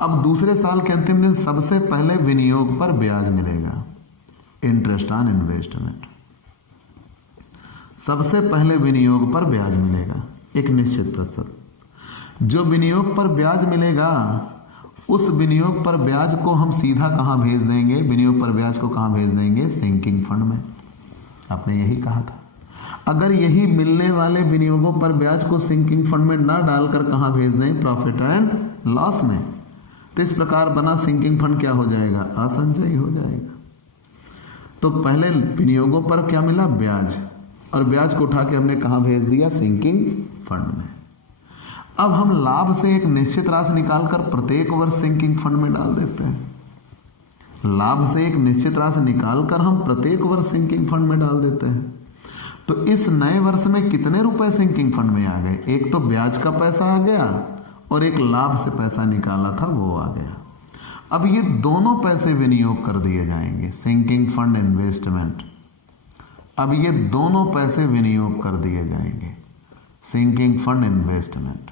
अब दूसरे साल के अंतिम दिन सबसे पहले विनियोग पर ब्याज मिलेगा, इंटरेस्ट ऑन इन्वेस्टमेंट। सबसे पहले विनियोग पर ब्याज मिलेगा एक निश्चित प्रतिशत। जो विनियोग पर ब्याज मिलेगा उस विनियोग पर ब्याज को हम सीधा कहां भेज देंगे? विनियोग पर ब्याज को कहां भेज देंगे? सिंकिंग फंड में। आपने यही कहा था। अगर यही मिलने वाले विनियोगों पर ब्याज को सिंकिंग फंड में ना डालकर कहां भेज दें? प्रॉफिट एंड लॉस में। तो इस प्रकार बना सिंकिंग फंड क्या हो जाएगा? असंचयी हो जाएगा। तो पहले विनियोगों पर क्या मिला? ब्याज, और ब्याज को उठा के हमने कहां भेज दिया? सिंकिंग फंड में। अब हम लाभ से एक निश्चित राशि निकालकर प्रत्येक वर्ष सिंकिंग फंड में डाल देते हैं। लाभ से एक निश्चित राशि निकालकर हम प्रत्येक वर्ष सिंकिंग फंड में डाल देते हैं। तो इस नए वर्ष में कितने रुपए सिंकिंग फंड में आ गए? एक तो ब्याज का पैसा आ गया और एक लाभ से पैसा निकाला था वो आ गया। अब ये दोनों पैसे विनियोग कर दिए जाएंगे, सिंकिंग फंड इन्वेस्टमेंट। अब ये दोनों पैसे विनियोग कर दिए जाएंगे, सिंकिंग फंड इन्वेस्टमेंट।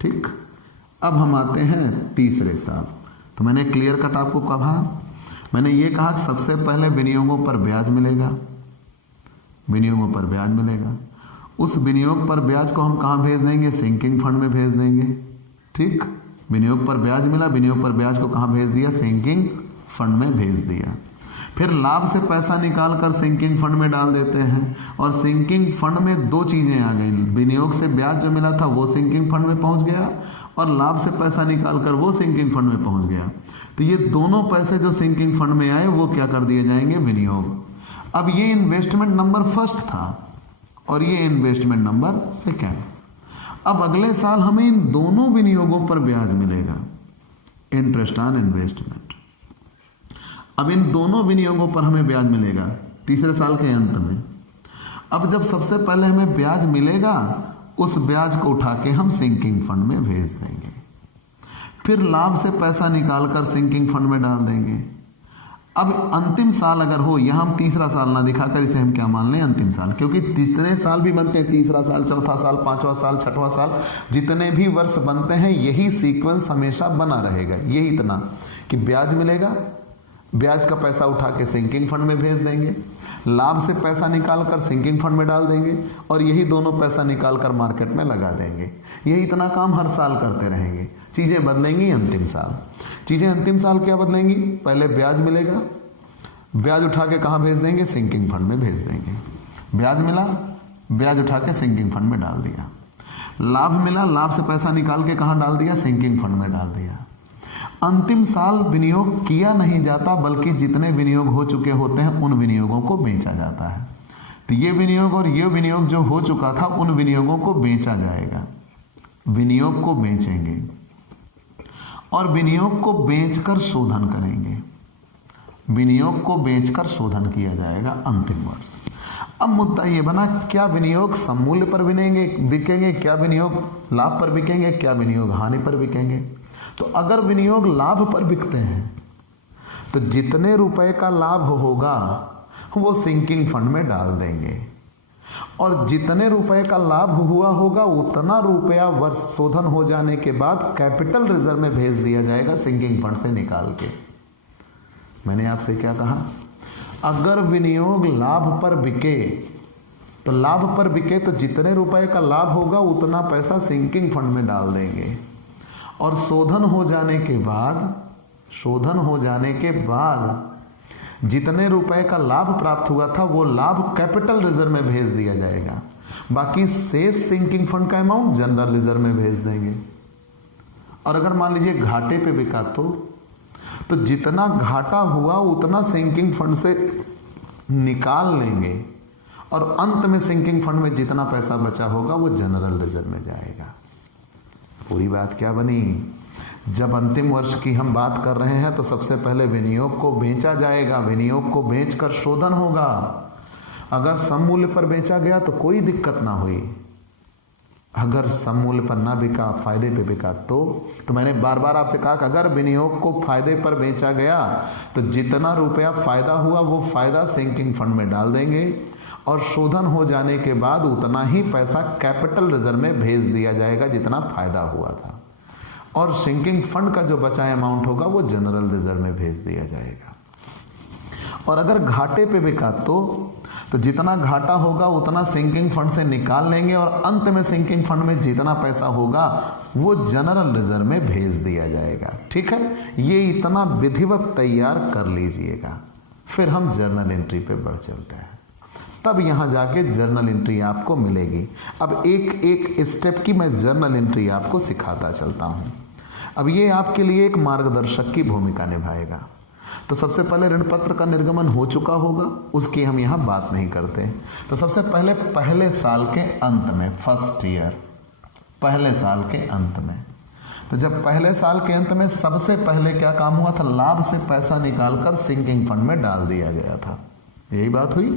ठीक, अब हम आते हैं तीसरे साल। तो मैंने क्लियर कट आपको कहा, मैंने ये कहा कि सबसे पहले विनियोगों पर ब्याज मिलेगा, विनियोगों पर ब्याज मिलेगा। उस विनियोग पर ब्याज को हम कहां भेज देंगे? सिंकिंग फंड में भेज देंगे। ठीक, विनियोग पर ब्याज मिला, विनियोग पर ब्याज को कहां भेज दिया? सिंकिंग फंड में भेज दिया। फिर लाभ से पैसा निकालकर सिंकिंग फंड में डाल देते हैं, और सिंकिंग फंड में दो चीजें आ गई। विनियोग से ब्याज जो मिला था वो सिंकिंग फंड में पहुंच गया, और लाभ से पैसा निकालकर वो सिंकिंग फंड में पहुंच गया। तो ये दोनों पैसे जो सिंकिंग फंड में आए वो क्या कर दिए जाएंगे? विनियोग। अब ये इन्वेस्टमेंट नंबर फर्स्ट था और ये इन्वेस्टमेंट नंबर सेकेंड। अब अगले साल हमें इन दोनों विनियोगों पर ब्याज मिलेगा, इंटरेस्ट ऑन इन्वेस्टमेंट। अब इन दोनों विनियोगों पर हमें ब्याज मिलेगा तीसरे साल के अंत में। अब जब सबसे पहले हमें ब्याज मिलेगा उस ब्याज को उठा के हम सिंकिंग फंड में भेज देंगे। फिर लाभ से पैसा निकालकर सिंकिंग फंड में डाल देंगे। अब अंतिम साल अगर हो, यहां हम तीसरा साल ना दिखाकर इसे हम क्या मान लें? अंतिम साल, क्योंकि तीसरे साल भी बनते हैं, तीसरा साल, चौथा साल, पांचवा साल, छठवां साल, जितने भी वर्ष बनते हैं यही सीक्वेंस हमेशा बना रहेगा। यही इतना कि ब्याज मिलेगा, ब्याज का पैसा उठा के सिंकिंग फंड में भेज देंगे, लाभ से पैसा निकालकर सिंकिंग फंड में डाल देंगे, और यही दोनों पैसा निकालकर मार्केट में लगा देंगे। यही इतना काम हर साल करते रहेंगे। चीजें बदलेंगी अंतिम साल। चीजें अंतिम साल क्या बदलेंगी? पहले ब्याज मिलेगा, ब्याज उठा के कहां भेज देंगे? सिंकिंग फंड में भेज देंगे। ब्याज मिला, ब्याज उठा के सिंकिंग फंड में डाल दिया। लाभ मिला, लाभ से पैसा निकाल के कहां डाल दिया? सिंकिंग फंड में डाल दिया। अंतिम साल विनियोग किया नहीं जाता, बल्कि जितने विनियोग हो चुके होते हैं उन विनियोगों को बेचा जाता है। तो ये विनियोग और ये विनियोग जो हो चुका था उन विनियोगों को बेचा जाएगा, विनियोग को बेचेंगे और विनियोग को बेचकर शोधन करेंगे। विनियोग को बेचकर शोधन किया जाएगा अंतिम वर्ष। अब मुद्दा ये बना, क्या विनियोग सममूल्य पर बिकेंगे, क्या विनियोग लाभ पर बिकेंगे, क्या विनियोग हानि पर बिकेंगे। तो अगर विनियोग लाभ पर बिकते हैं तो जितने रुपए का लाभ होगा वो सिंकिंग फंड में डाल देंगे और जितने रुपए का लाभ हुआ होगा उतना रुपया वर्ष शोधन हो जाने के बाद कैपिटल रिजर्व में भेज दिया जाएगा सिंकिंग फंड से निकाल के। मैंने आपसे क्या कहा, अगर विनियोग लाभ पर बिके तो लाभ पर बिके तो जितने रुपए का लाभ होगा उतना पैसा सिंकिंग फंड में डाल देंगे और शोधन हो जाने के बाद जितने रुपए का लाभ प्राप्त हुआ था वो लाभ कैपिटल रिजर्व में भेज दिया जाएगा। बाकी शेष सिंकिंग फंड का अमाउंट जनरल रिजर्व में भेज देंगे। और अगर मान लीजिए घाटे पे बिका तो जितना घाटा हुआ उतना सिंकिंग फंड से निकाल लेंगे और अंत में सिंकिंग फंड में जितना पैसा बचा होगा वो जनरल रिजर्व में जाएगा। पूरी बात क्या बनी? जब अंतिम वर्ष की हम बात कर रहे हैं तो सबसे पहले विनियोग को बेचा जाएगा, विनियोग को बेचकर शोधन होगा। अगर सममूल्य पर बेचा गया तो कोई दिक्कत ना हुई, अगर सममूल्य पर ना बिका, फायदे पे बिका तो मैंने बार बार आपसे कहा कि अगर विनियोग को फायदे पर बेचा गया तो जितना रुपया फायदा हुआ वो फायदा सिंकिंग फंड में डाल देंगे और शोधन हो जाने के बाद उतना ही पैसा कैपिटल रिजर्व में भेज दिया जाएगा जितना फायदा हुआ था और सिंकिंग फंड का जो बचा अमाउंट होगा वो जनरल रिजर्व में भेज दिया जाएगा। और अगर घाटे पे बिका तो जितना घाटा होगा उतना सिंकिंग फंड से निकाल लेंगे और अंत में सिंकिंग फंड में जितना पैसा होगा वो जनरल रिजर्व में भेज दिया जाएगा। ठीक है, ये इतना विधिवत तैयार कर लीजिएगा। फिर हम जर्नल एंट्री पे बढ़ चलते हैं। तब यहां जाके जर्नल एंट्री आपको मिलेगी। अब एक एक स्टेप की मैं जर्नल एंट्री आपको सिखाता चलता हूं। अब ये आपके लिए एक मार्गदर्शक की भूमिका निभाएगा। तो सबसे पहले ऋण पत्र का निर्गमन हो चुका होगा, उसकी हम यहाँ बात नहीं करते। तो सबसे पहले साल के अंत में, फर्स्ट ईयर, पहले साल के अंत में, तो जब पहले साल के अंत में सबसे पहले क्या काम हुआ था, लाभ से पैसा निकालकर सिंकिंग फंड में डाल दिया गया था। यही बात हुई।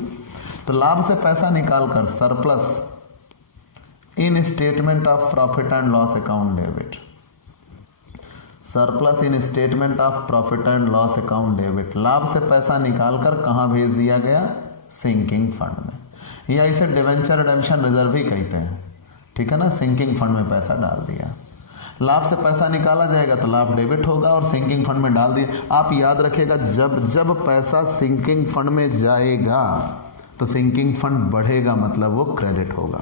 तो लाभ से पैसा निकालकर surplus in statement of profit and loss account debit, surplus in statement of profit and loss account debit, लाभ से पैसा निकालकर कहां भेज दिया गया, सिंकिंग फंड में, या इसे डिवेंचर रिडेम्पशन रिजर्व भी कहते हैं। ठीक है ना, सिंकिंग फंड में पैसा डाल दिया। लाभ से पैसा निकाला जाएगा तो लाभ डेबिट होगा और सिंकिंग फंड में डाल दिया। आप याद रखिएगा, जब जब पैसा सिंकिंग फंड में जाएगा तो सिंकिंग फंड बढ़ेगा, मतलब वो क्रेडिट होगा,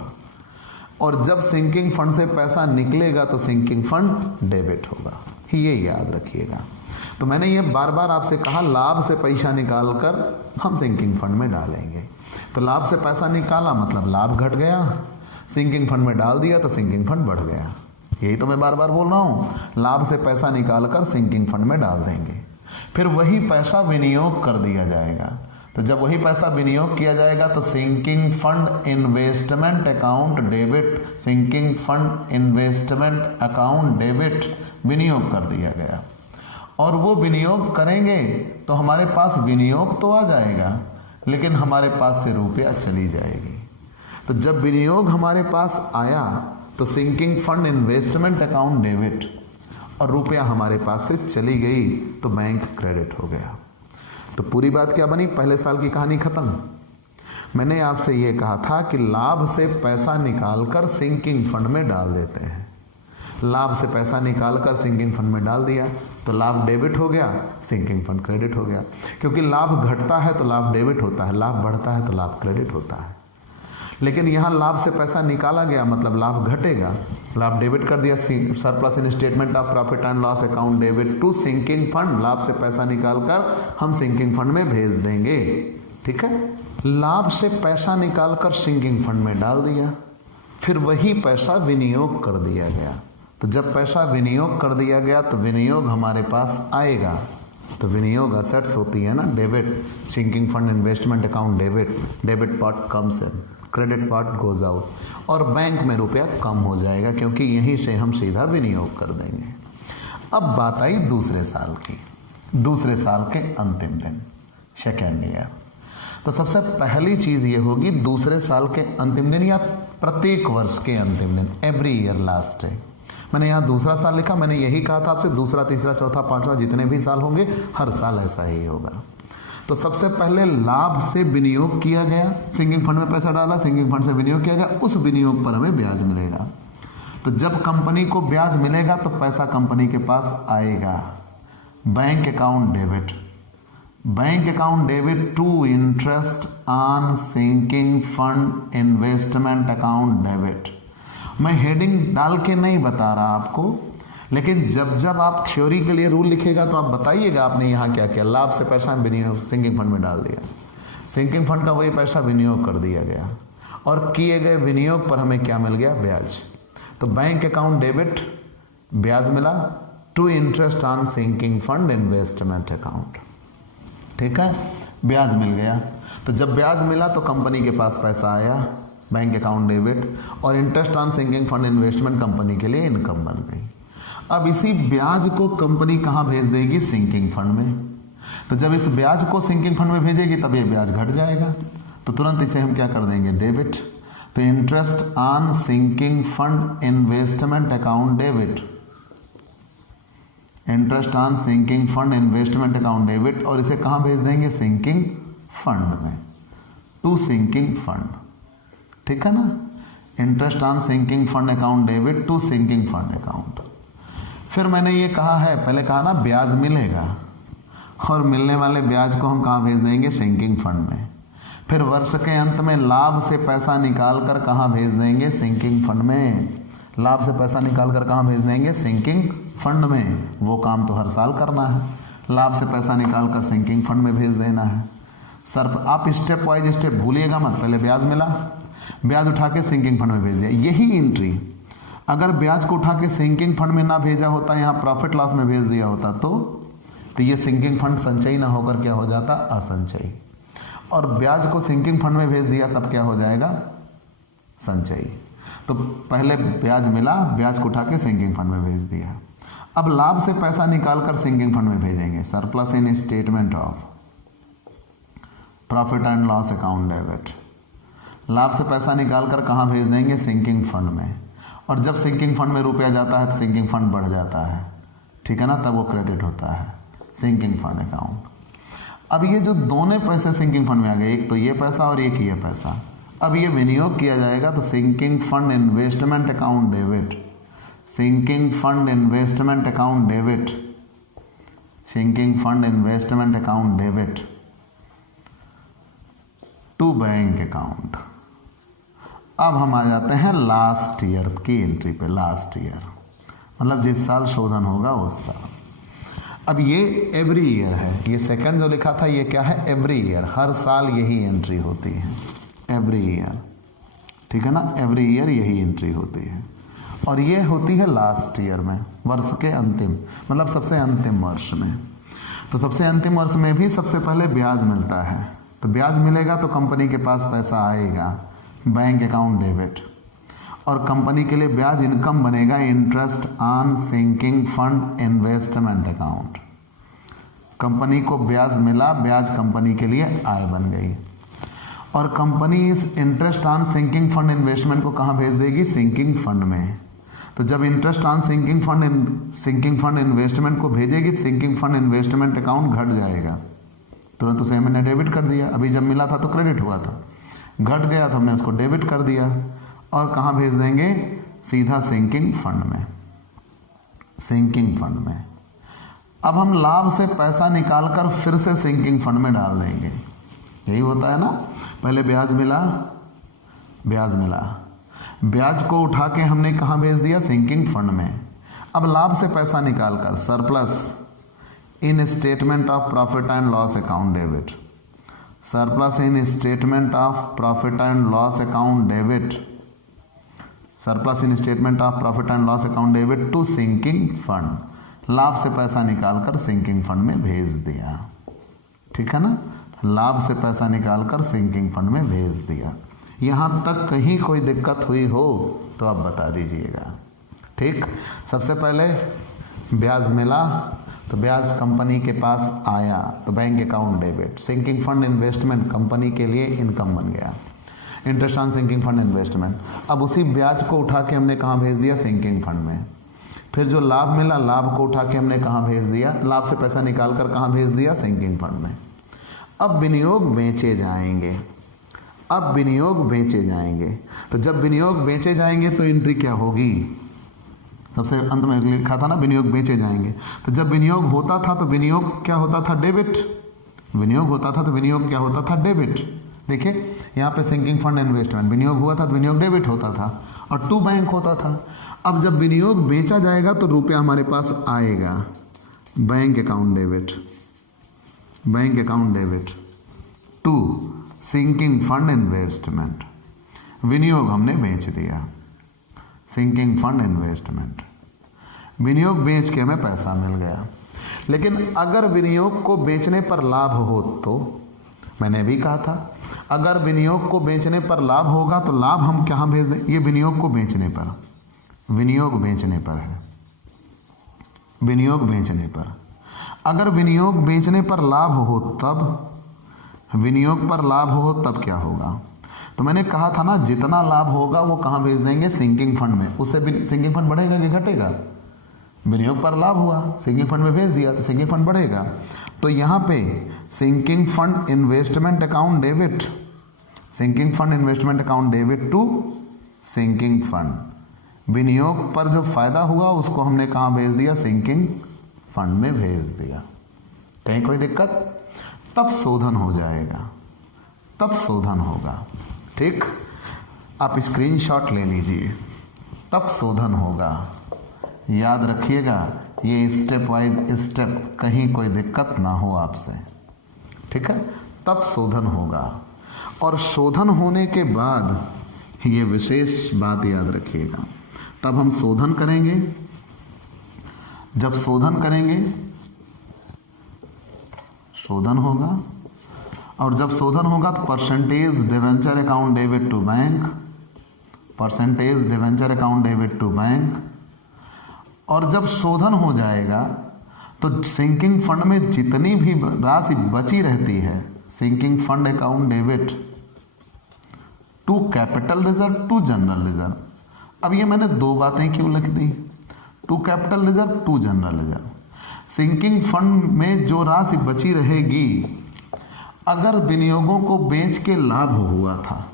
और जब सिंकिंग फंड से पैसा निकलेगा तो सिंकिंग फंड डेबिट होगा। ये याद रखिएगा। तो मैंने ये बार बार आपसे कहा, लाभ से पैसा निकालकर हम सिंकिंग फंड में डालेंगे। तो लाभ से पैसा निकाला मतलब लाभ घट गया, सिंकिंग फंड में डाल दिया तो सिंकिंग फंड बढ़ गया। यही तो मैं बार बार बोल रहा हूं, लाभ से पैसा निकालकर सिंकिंग फंड में डाल देंगे, फिर वही पैसा विनियोग कर दिया जाएगा। तो जब वही पैसा विनियोग किया जाएगा तो sinking fund investment account debit, sinking fund investment account debit विनियोग कर दिया गया। और वो विनियोग करेंगे तो हमारे पास विनियोग तो आ जाएगा, लेकिन हमारे पास से रुपया चली जाएगी। तो जब विनियोग हमारे पास आया तो sinking fund investment account debit और रुपया हमारे पास से चली गई तो बैंक क्रेडिट हो गया। तो पूरी बात क्या बनी, पहले साल की कहानी खत्म। मैंने आपसे ये कहा था कि लाभ से पैसा निकालकर सिंकिंग फंड में डाल देते हैं। लाभ से पैसा निकालकर सिंकिंग फंड में डाल दिया तो लाभ डेबिट हो गया, सिंकिंग फंड क्रेडिट हो गया। क्योंकि लाभ घटता है तो लाभ डेबिट होता है, लाभ बढ़ता है तो लाभ क्रेडिट होता है। लेकिन यहाँ लाभ से पैसा निकाला गया मतलब लाभ घटेगा, लाभ डेबिट कर दिया, surplus in statement of profit and loss account debit to sinking fund, लाभ से पैसा निकालकर हम सिंकिंग फंड में भेज देंगे। ठीक है, लाभ से पैसा निकालकर सिंकिंग फंड में डाल दिया, फिर वही पैसा विनियोग कर दिया गया। तो जब पैसा विनियोग कर दिया गया तो विनियोग हमारे पास आएगा। तो विनियोग असेट्स होती है ना, debit, sinking fund investment account debit part comes in, credit part goes out, और बैंक में रुपया कम हो जाएगा क्योंकि यहीं से हम सीधा विनियोग कर देंगे। अब बात आई दूसरे साल की, दूसरे साल के अंतिम दिन, सेकेंड ईयर। तो सबसे पहली चीज ये होगी दूसरे साल के अंतिम दिन या प्रत्येक वर्ष के अंतिम दिन, एवरी ईयर लास्ट डे। मैंने यहाँ दूसरा साल लिखा, मैंने यही कहा था आपसे दूसरा, तीसरा, चौथा, पांचवा जितने भी साल होंगे हर साल ऐसा ही होगा। तो सबसे पहले लाभ से विनियोग किया गया, सिंकिंग फंड में पैसा डाला, सिंकिंग फंड से विनियोग किया गया, उस विनियोग पर हमें ब्याज मिलेगा। तो जब कंपनी को ब्याज मिलेगा तो पैसा कंपनी के पास आएगा, bank account debit, bank account debit to interest on sinking fund investment account debit. मैं हेडिंग डाल के नहीं बता रहा आपको, लेकिन जब जब आप थ्योरी के लिए रूल लिखेगा तो आप बताइएगा आपने यहाँ क्या किया। लाभ से पैसा विनियोग सिंकिंग फंड में डाल दिया, सिंकिंग फंड का वही पैसा विनियोग कर दिया गया, और किए गए विनियोग पर हमें क्या मिल गया, ब्याज। तो बैंक अकाउंट डेबिट, ब्याज मिला, to interest on sinking fund investment account, ठीक है, ब्याज मिल गया। तो जब ब्याज मिला तो कंपनी के पास पैसा आया, बैंक अकाउंट डेबिट, और interest on sinking fund investment company के लिए इनकम बन गई। अब इसी ब्याज को कंपनी कहाँ भेज देगी, सिंकिंग फंड में। तो जब इस ब्याज को सिंकिंग फंड में भेजेगी तब ये ब्याज घट जाएगा, तो तुरंत इसे हम क्या कर देंगे, डेबिट। तो interest on sinking fund investment account debit, interest on sinking fund investment account debit, और इसे कहाँ भेज देंगे, सिंकिंग फंड में, टू सिंकिंग फंड, ठीक है ना। Interest on sinking fund account debit to sinking fund account. फिर मैंने ये कहा है, पहले कहा ना ब्याज मिलेगा, और मिलने वाले ब्याज को हम कहाँ भेज देंगे, सिंकिंग फंड में। फिर वर्ष के अंत में लाभ से पैसा निकाल कर कहाँ भेज देंगे, सिंकिंग फंड में। लाभ से पैसा निकाल कर कहाँ भेज देंगे, सिंकिंग फंड में। वो काम तो हर साल करना है, लाभ से पैसा निकाल कर सिंकिंग फंड में भेज देना है। सर आप स्टेप वाइज स्टेप भूलिएगा मत, पहले ब्याज मिला, ब्याज उठा के सिंकिंग फंड में भेज दिया, यही एंट्री। अगर ब्याज को उठा के सिंकिंग फंड में ना भेजा होता, यहाँ प्रॉफिट लॉस में भेज दिया होता, तो ये सिंकिंग फंड संचयी ना होकर क्या हो जाता, असंचयी। और ब्याज को सिंकिंग फंड में भेज दिया तब क्या हो जाएगा, संचयी। तो पहले ब्याज मिला, ब्याज को उठा के सिंकिंग फंड में भेज दिया। अब लाभ से पैसा निकालकर सिंकिंग फंड में भेजेंगे, surplus in statement of profit and loss account debit. लाभ से पैसा निकालकर कहाँ भेज देंगे, सिंकिंग फंड में। और जब सिंकिंग फंड में रुपया जाता है तो सिंकिंग फंड बढ़ जाता है, ठीक है ना, तब वो क्रेडिट होता है, सिंकिंग फंड अकाउंट। अब ये जो दोनों पैसे सिंकिंग फंड में आ गए, एक तो ये पैसा और एक ये पैसा, अब ये विनियोग किया जाएगा, तो sinking fund investment account debit, sinking fund investment account debit, sinking fund investment account debit to bank account. अब हम आ जाते हैं लास्ट ईयर की एंट्री पे, लास्ट ईयर मतलब जिस साल शोधन होगा उस साल। अब ये एवरी ईयर है, ये सेकंड जो लिखा था ये क्या है, एवरी ईयर, हर साल यही एंट्री होती है, एवरी ईयर, ठीक है ना, एवरी ईयर यही एंट्री होती है। और ये होती है लास्ट ईयर में, वर्ष के अंतिम, मतलब सबसे अंतिम वर्ष में। तो सबसे अंतिम वर्ष में भी सबसे पहले ब्याज मिलता है, तो ब्याज मिलेगा तो कंपनी के पास पैसा आएगा, बैंक अकाउंट डेबिट, और कंपनी के लिए ब्याज इनकम बनेगा, interest on sinking fund investment account. Company को ब्याज मिला, ब्याज कंपनी के लिए आय बन गई, और कंपनी इस interest on sinking fund investment को कहाँ भेज देगी, सिंकिंग फंड में। तो जब interest on sinking fund investment को भेजेगी, सिंकिंग फंड इन्वेस्टमेंट अकाउंट घट जाएगा, तुरंत उसे हमने डेबिट कर दिया। अभी जब मिला था तो क्रेडिट हुआ था, घट गया तो हमने उसको डेबिट कर दिया, और कहाँ भेज देंगे, सीधा सिंकिंग फंड में, सिंकिंग फंड में। अब हम लाभ से पैसा निकालकर फिर से सिंकिंग फंड में डाल देंगे, यही होता है ना, पहले ब्याज मिला, ब्याज को उठा के हमने कहाँ भेज दिया, सिंकिंग फंड में। अब लाभ से पैसा निकालकर surplus in statement of profit and loss account debit, surplus in statement of profit and loss account debit, surplus in statement of profit and loss account debit to sinking fund, लाभ से पैसा निकालकर सिंकिंग फंड में भेज दिया। ठीक है ना, लाभ से पैसा निकालकर सिंकिंग फंड में भेज दिया। यहां तक कहीं कोई दिक्कत हुई हो तो आप बता दीजिएगा। ठीक, सबसे पहले ब्याज मिला तो ब्याज कंपनी के पास आया तो bank account debit, sinking fund investment company के लिए इनकम बन गया, interest on sinking fund investment. अब उसी ब्याज को उठा के हमने कहाँ भेज दिया, सिंकिंग फंड में। फिर जो लाभ मिला, लाभ को उठा के हमने कहाँ भेज दिया, लाभ से पैसा निकाल कर कहाँ भेज दिया, सिंकिंग फंड में। अब विनियोग बेचे जाएंगे, अब विनियोग बेचे जाएंगे। तो जब विनियोग बेचे जाएंगे तो एंट्री क्या होगी, सबसे अंत में लिखा था ना विनियोग बेचे जाएंगे। तो जब विनियोग होता था तो विनियोग क्या होता था, डेबिट। विनियोग होता था तो विनियोग क्या होता था, डेबिट। देखिए यहाँ पे सिंकिंग फंड इन्वेस्टमेंट, विनियोग हुआ था तो विनियोग डेबिट होता था और टू बैंक होता था। अब जब विनियोग बेचा जाएगा तो रुपया हमारे पास आएगा, bank account debit, bank account debit to sinking fund investment. विनियोग हमने बेच दिया, सिंकिंग फंड इन्वेस्टमेंट, विनियोग बेच के हमें पैसा मिल गया। लेकिन अगर विनियोग को बेचने पर लाभ हो तो, मैंने भी कहा था अगर विनियोग को बेचने पर लाभ होगा तो लाभ हम कहाँ भेज दें, ये विनियोग को बेचने पर, विनियोग बेचने पर है, विनियोग बेचने पर। अगर विनियोग बेचने पर लाभ हो तब, विनियोग पर लाभ हो तब क्या होगा, तो मैंने कहा था ना जितना लाभ होगा वो कहाँ भेज देंगे, सिंकिंग फंड में। उससे सिंकिंग फंड बढ़ेगा कि घटेगा, विनियोग पर लाभ हुआ सिंकिंग फंड में भेज दिया तो सिंकिंग फंड बढ़ेगा। तो यहाँ पे sinking fund investment account debit, sinking fund investment account debit to sinking fund. विनियोग पर जो फायदा हुआ उसको हमने कहाँ भेज दिया, सिंकिंग फंड में भेज दिया। कहीं कोई दिक्कत, तब शोधन हो जाएगा, तब शोधन होगा। ठीक, आप स्क्रीनशॉट ले लीजिए, तब शोधन होगा। याद रखिएगा ये स्टेप वाइज स्टेप, कहीं कोई दिक्कत ना हो आपसे। ठीक है, तब शोधन होगा। और शोधन होने के बाद ये विशेष बात याद रखिएगा, तब हम शोधन करेंगे। जब शोधन करेंगे, शोधन होगा, और जब शोधन होगा तो percentage debenture account debit to bank, percentage debenture account debit to bank. और जब शोधन हो जाएगा तो सिंकिंग फंड में जितनी भी राशि बची रहती है, sinking fund account debit to capital reserve to general reserve. अब ये मैंने दो बातें क्यों लिख दी, to capital reserve to general reserve. Sinking fund में जो राशि बची रहेगी, अगर विनियोगों को बेच के लाभ हुआ था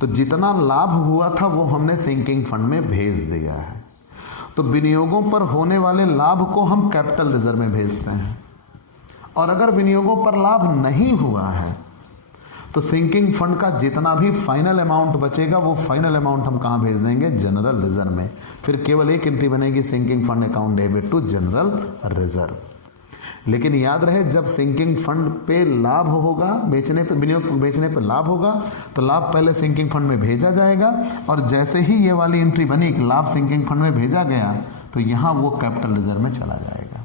तो जितना लाभ हुआ था वो हमने सिंकिंग फंड में भेज दिया है। तो विनियोगों पर होने वाले लाभ को हम कैपिटल रिजर्व में भेजते हैं। और अगर विनियोगों पर लाभ नहीं हुआ है तो सिंकिंग फंड का जितना भी फाइनल अमाउंट बचेगा वो फाइनल अमाउंट हम कहाँ भेज देंगे, जनरल रिजर्व में। फिर केवल एक एंट्री बनेगी, sinking fund account debit to general reserve. लेकिन याद रहे जब सिंकिंग फंड पे लाभ होगा, बेचने पे, विनियोग बेचने पे लाभ होगा तो लाभ पहले सिंकिंग फंड में भेजा जाएगा, और जैसे ही ये वाली एंट्री बनी कि लाभ सिंकिंग फंड में भेजा गया तो यहाँ वो कैपिटल रिजर्व में चला जाएगा।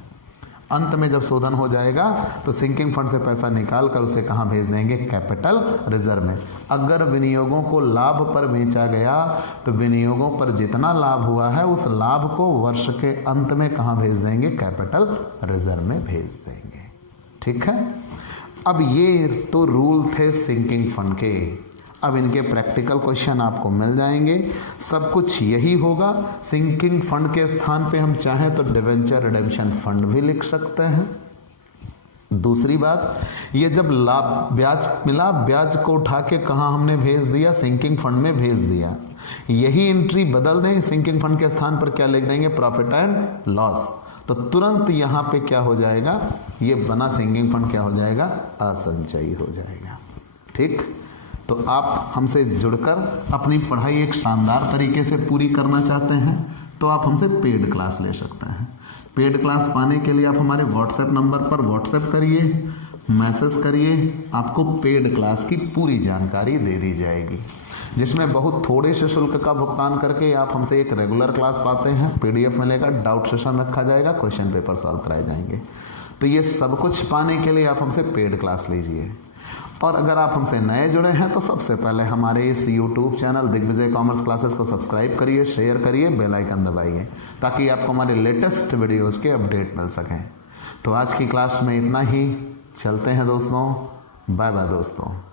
अंत में जब शोधन हो जाएगा तो सिंकिंग फंड से पैसा निकाल कर उसे कहाँ भेज देंगे, कैपिटल रिजर्व में। अगर विनियोगों को लाभ पर बेचा गया तो विनियोगों पर जितना लाभ हुआ है उस लाभ को वर्ष के अंत में कहाँ भेज देंगे, कैपिटल रिजर्व में भेज देंगे। ठीक है, अब ये तो रूल थे सिंकिंग फंड के। अब इनके प्रैक्टिकल क्वेश्चन आपको मिल जाएंगे, सब कुछ यही होगा। सिंकिंग फंड के स्थान पे हम चाहें तो डिवेंचर रिडेम्पशन फंड भी लिख सकते हैं। दूसरी बात, ये जब लाभ ब्याज मिला, ब्याज को उठा के कहाँ हमने भेज दिया, सिंकिंग फंड में भेज दिया। यही एंट्री बदल दें, सिंकिंग फंड के स्थान पर क्या लिख देंगे, प्रॉफिट एंड लॉस। तो तुरंत यहाँ पे क्या हो जाएगा, ये बना सिंकिंग फंड क्या हो जाएगा, असंचयी हो जाएगा। ठीक, तो आप हमसे जुड़कर अपनी पढ़ाई एक शानदार तरीके से पूरी करना चाहते हैं तो आप हमसे पेड क्लास ले सकते हैं। पेड क्लास पाने के लिए आप हमारे व्हाट्सएप नंबर पर व्हाट्सएप करिए, मैसेज करिए, आपको पेड क्लास की पूरी जानकारी दे दी जाएगी। जिसमें बहुत थोड़े से शुल्क का भुगतान करके आप हमसे एक रेगुलर क्लास पाते हैं, पीडीएफ मिलेगा, डाउट सेशन रखा जाएगा, क्वेश्चन पेपर सॉल्व कराए जाएंगे। तो ये सब कुछ पाने के लिए आप हमसे पेड क्लास लीजिए। और अगर आप हमसे नए जुड़े हैं तो सबसे पहले हमारे इस YouTube channel Digvijay commerce classes को सब्सक्राइब करिए, शेयर करिए, बेल आइकन दबाइए ताकि आपको हमारे लेटेस्ट वीडियोस के अपडेट मिल सकें। तो आज की क्लास में इतना ही, चलते हैं दोस्तों, बाय बाय दोस्तों।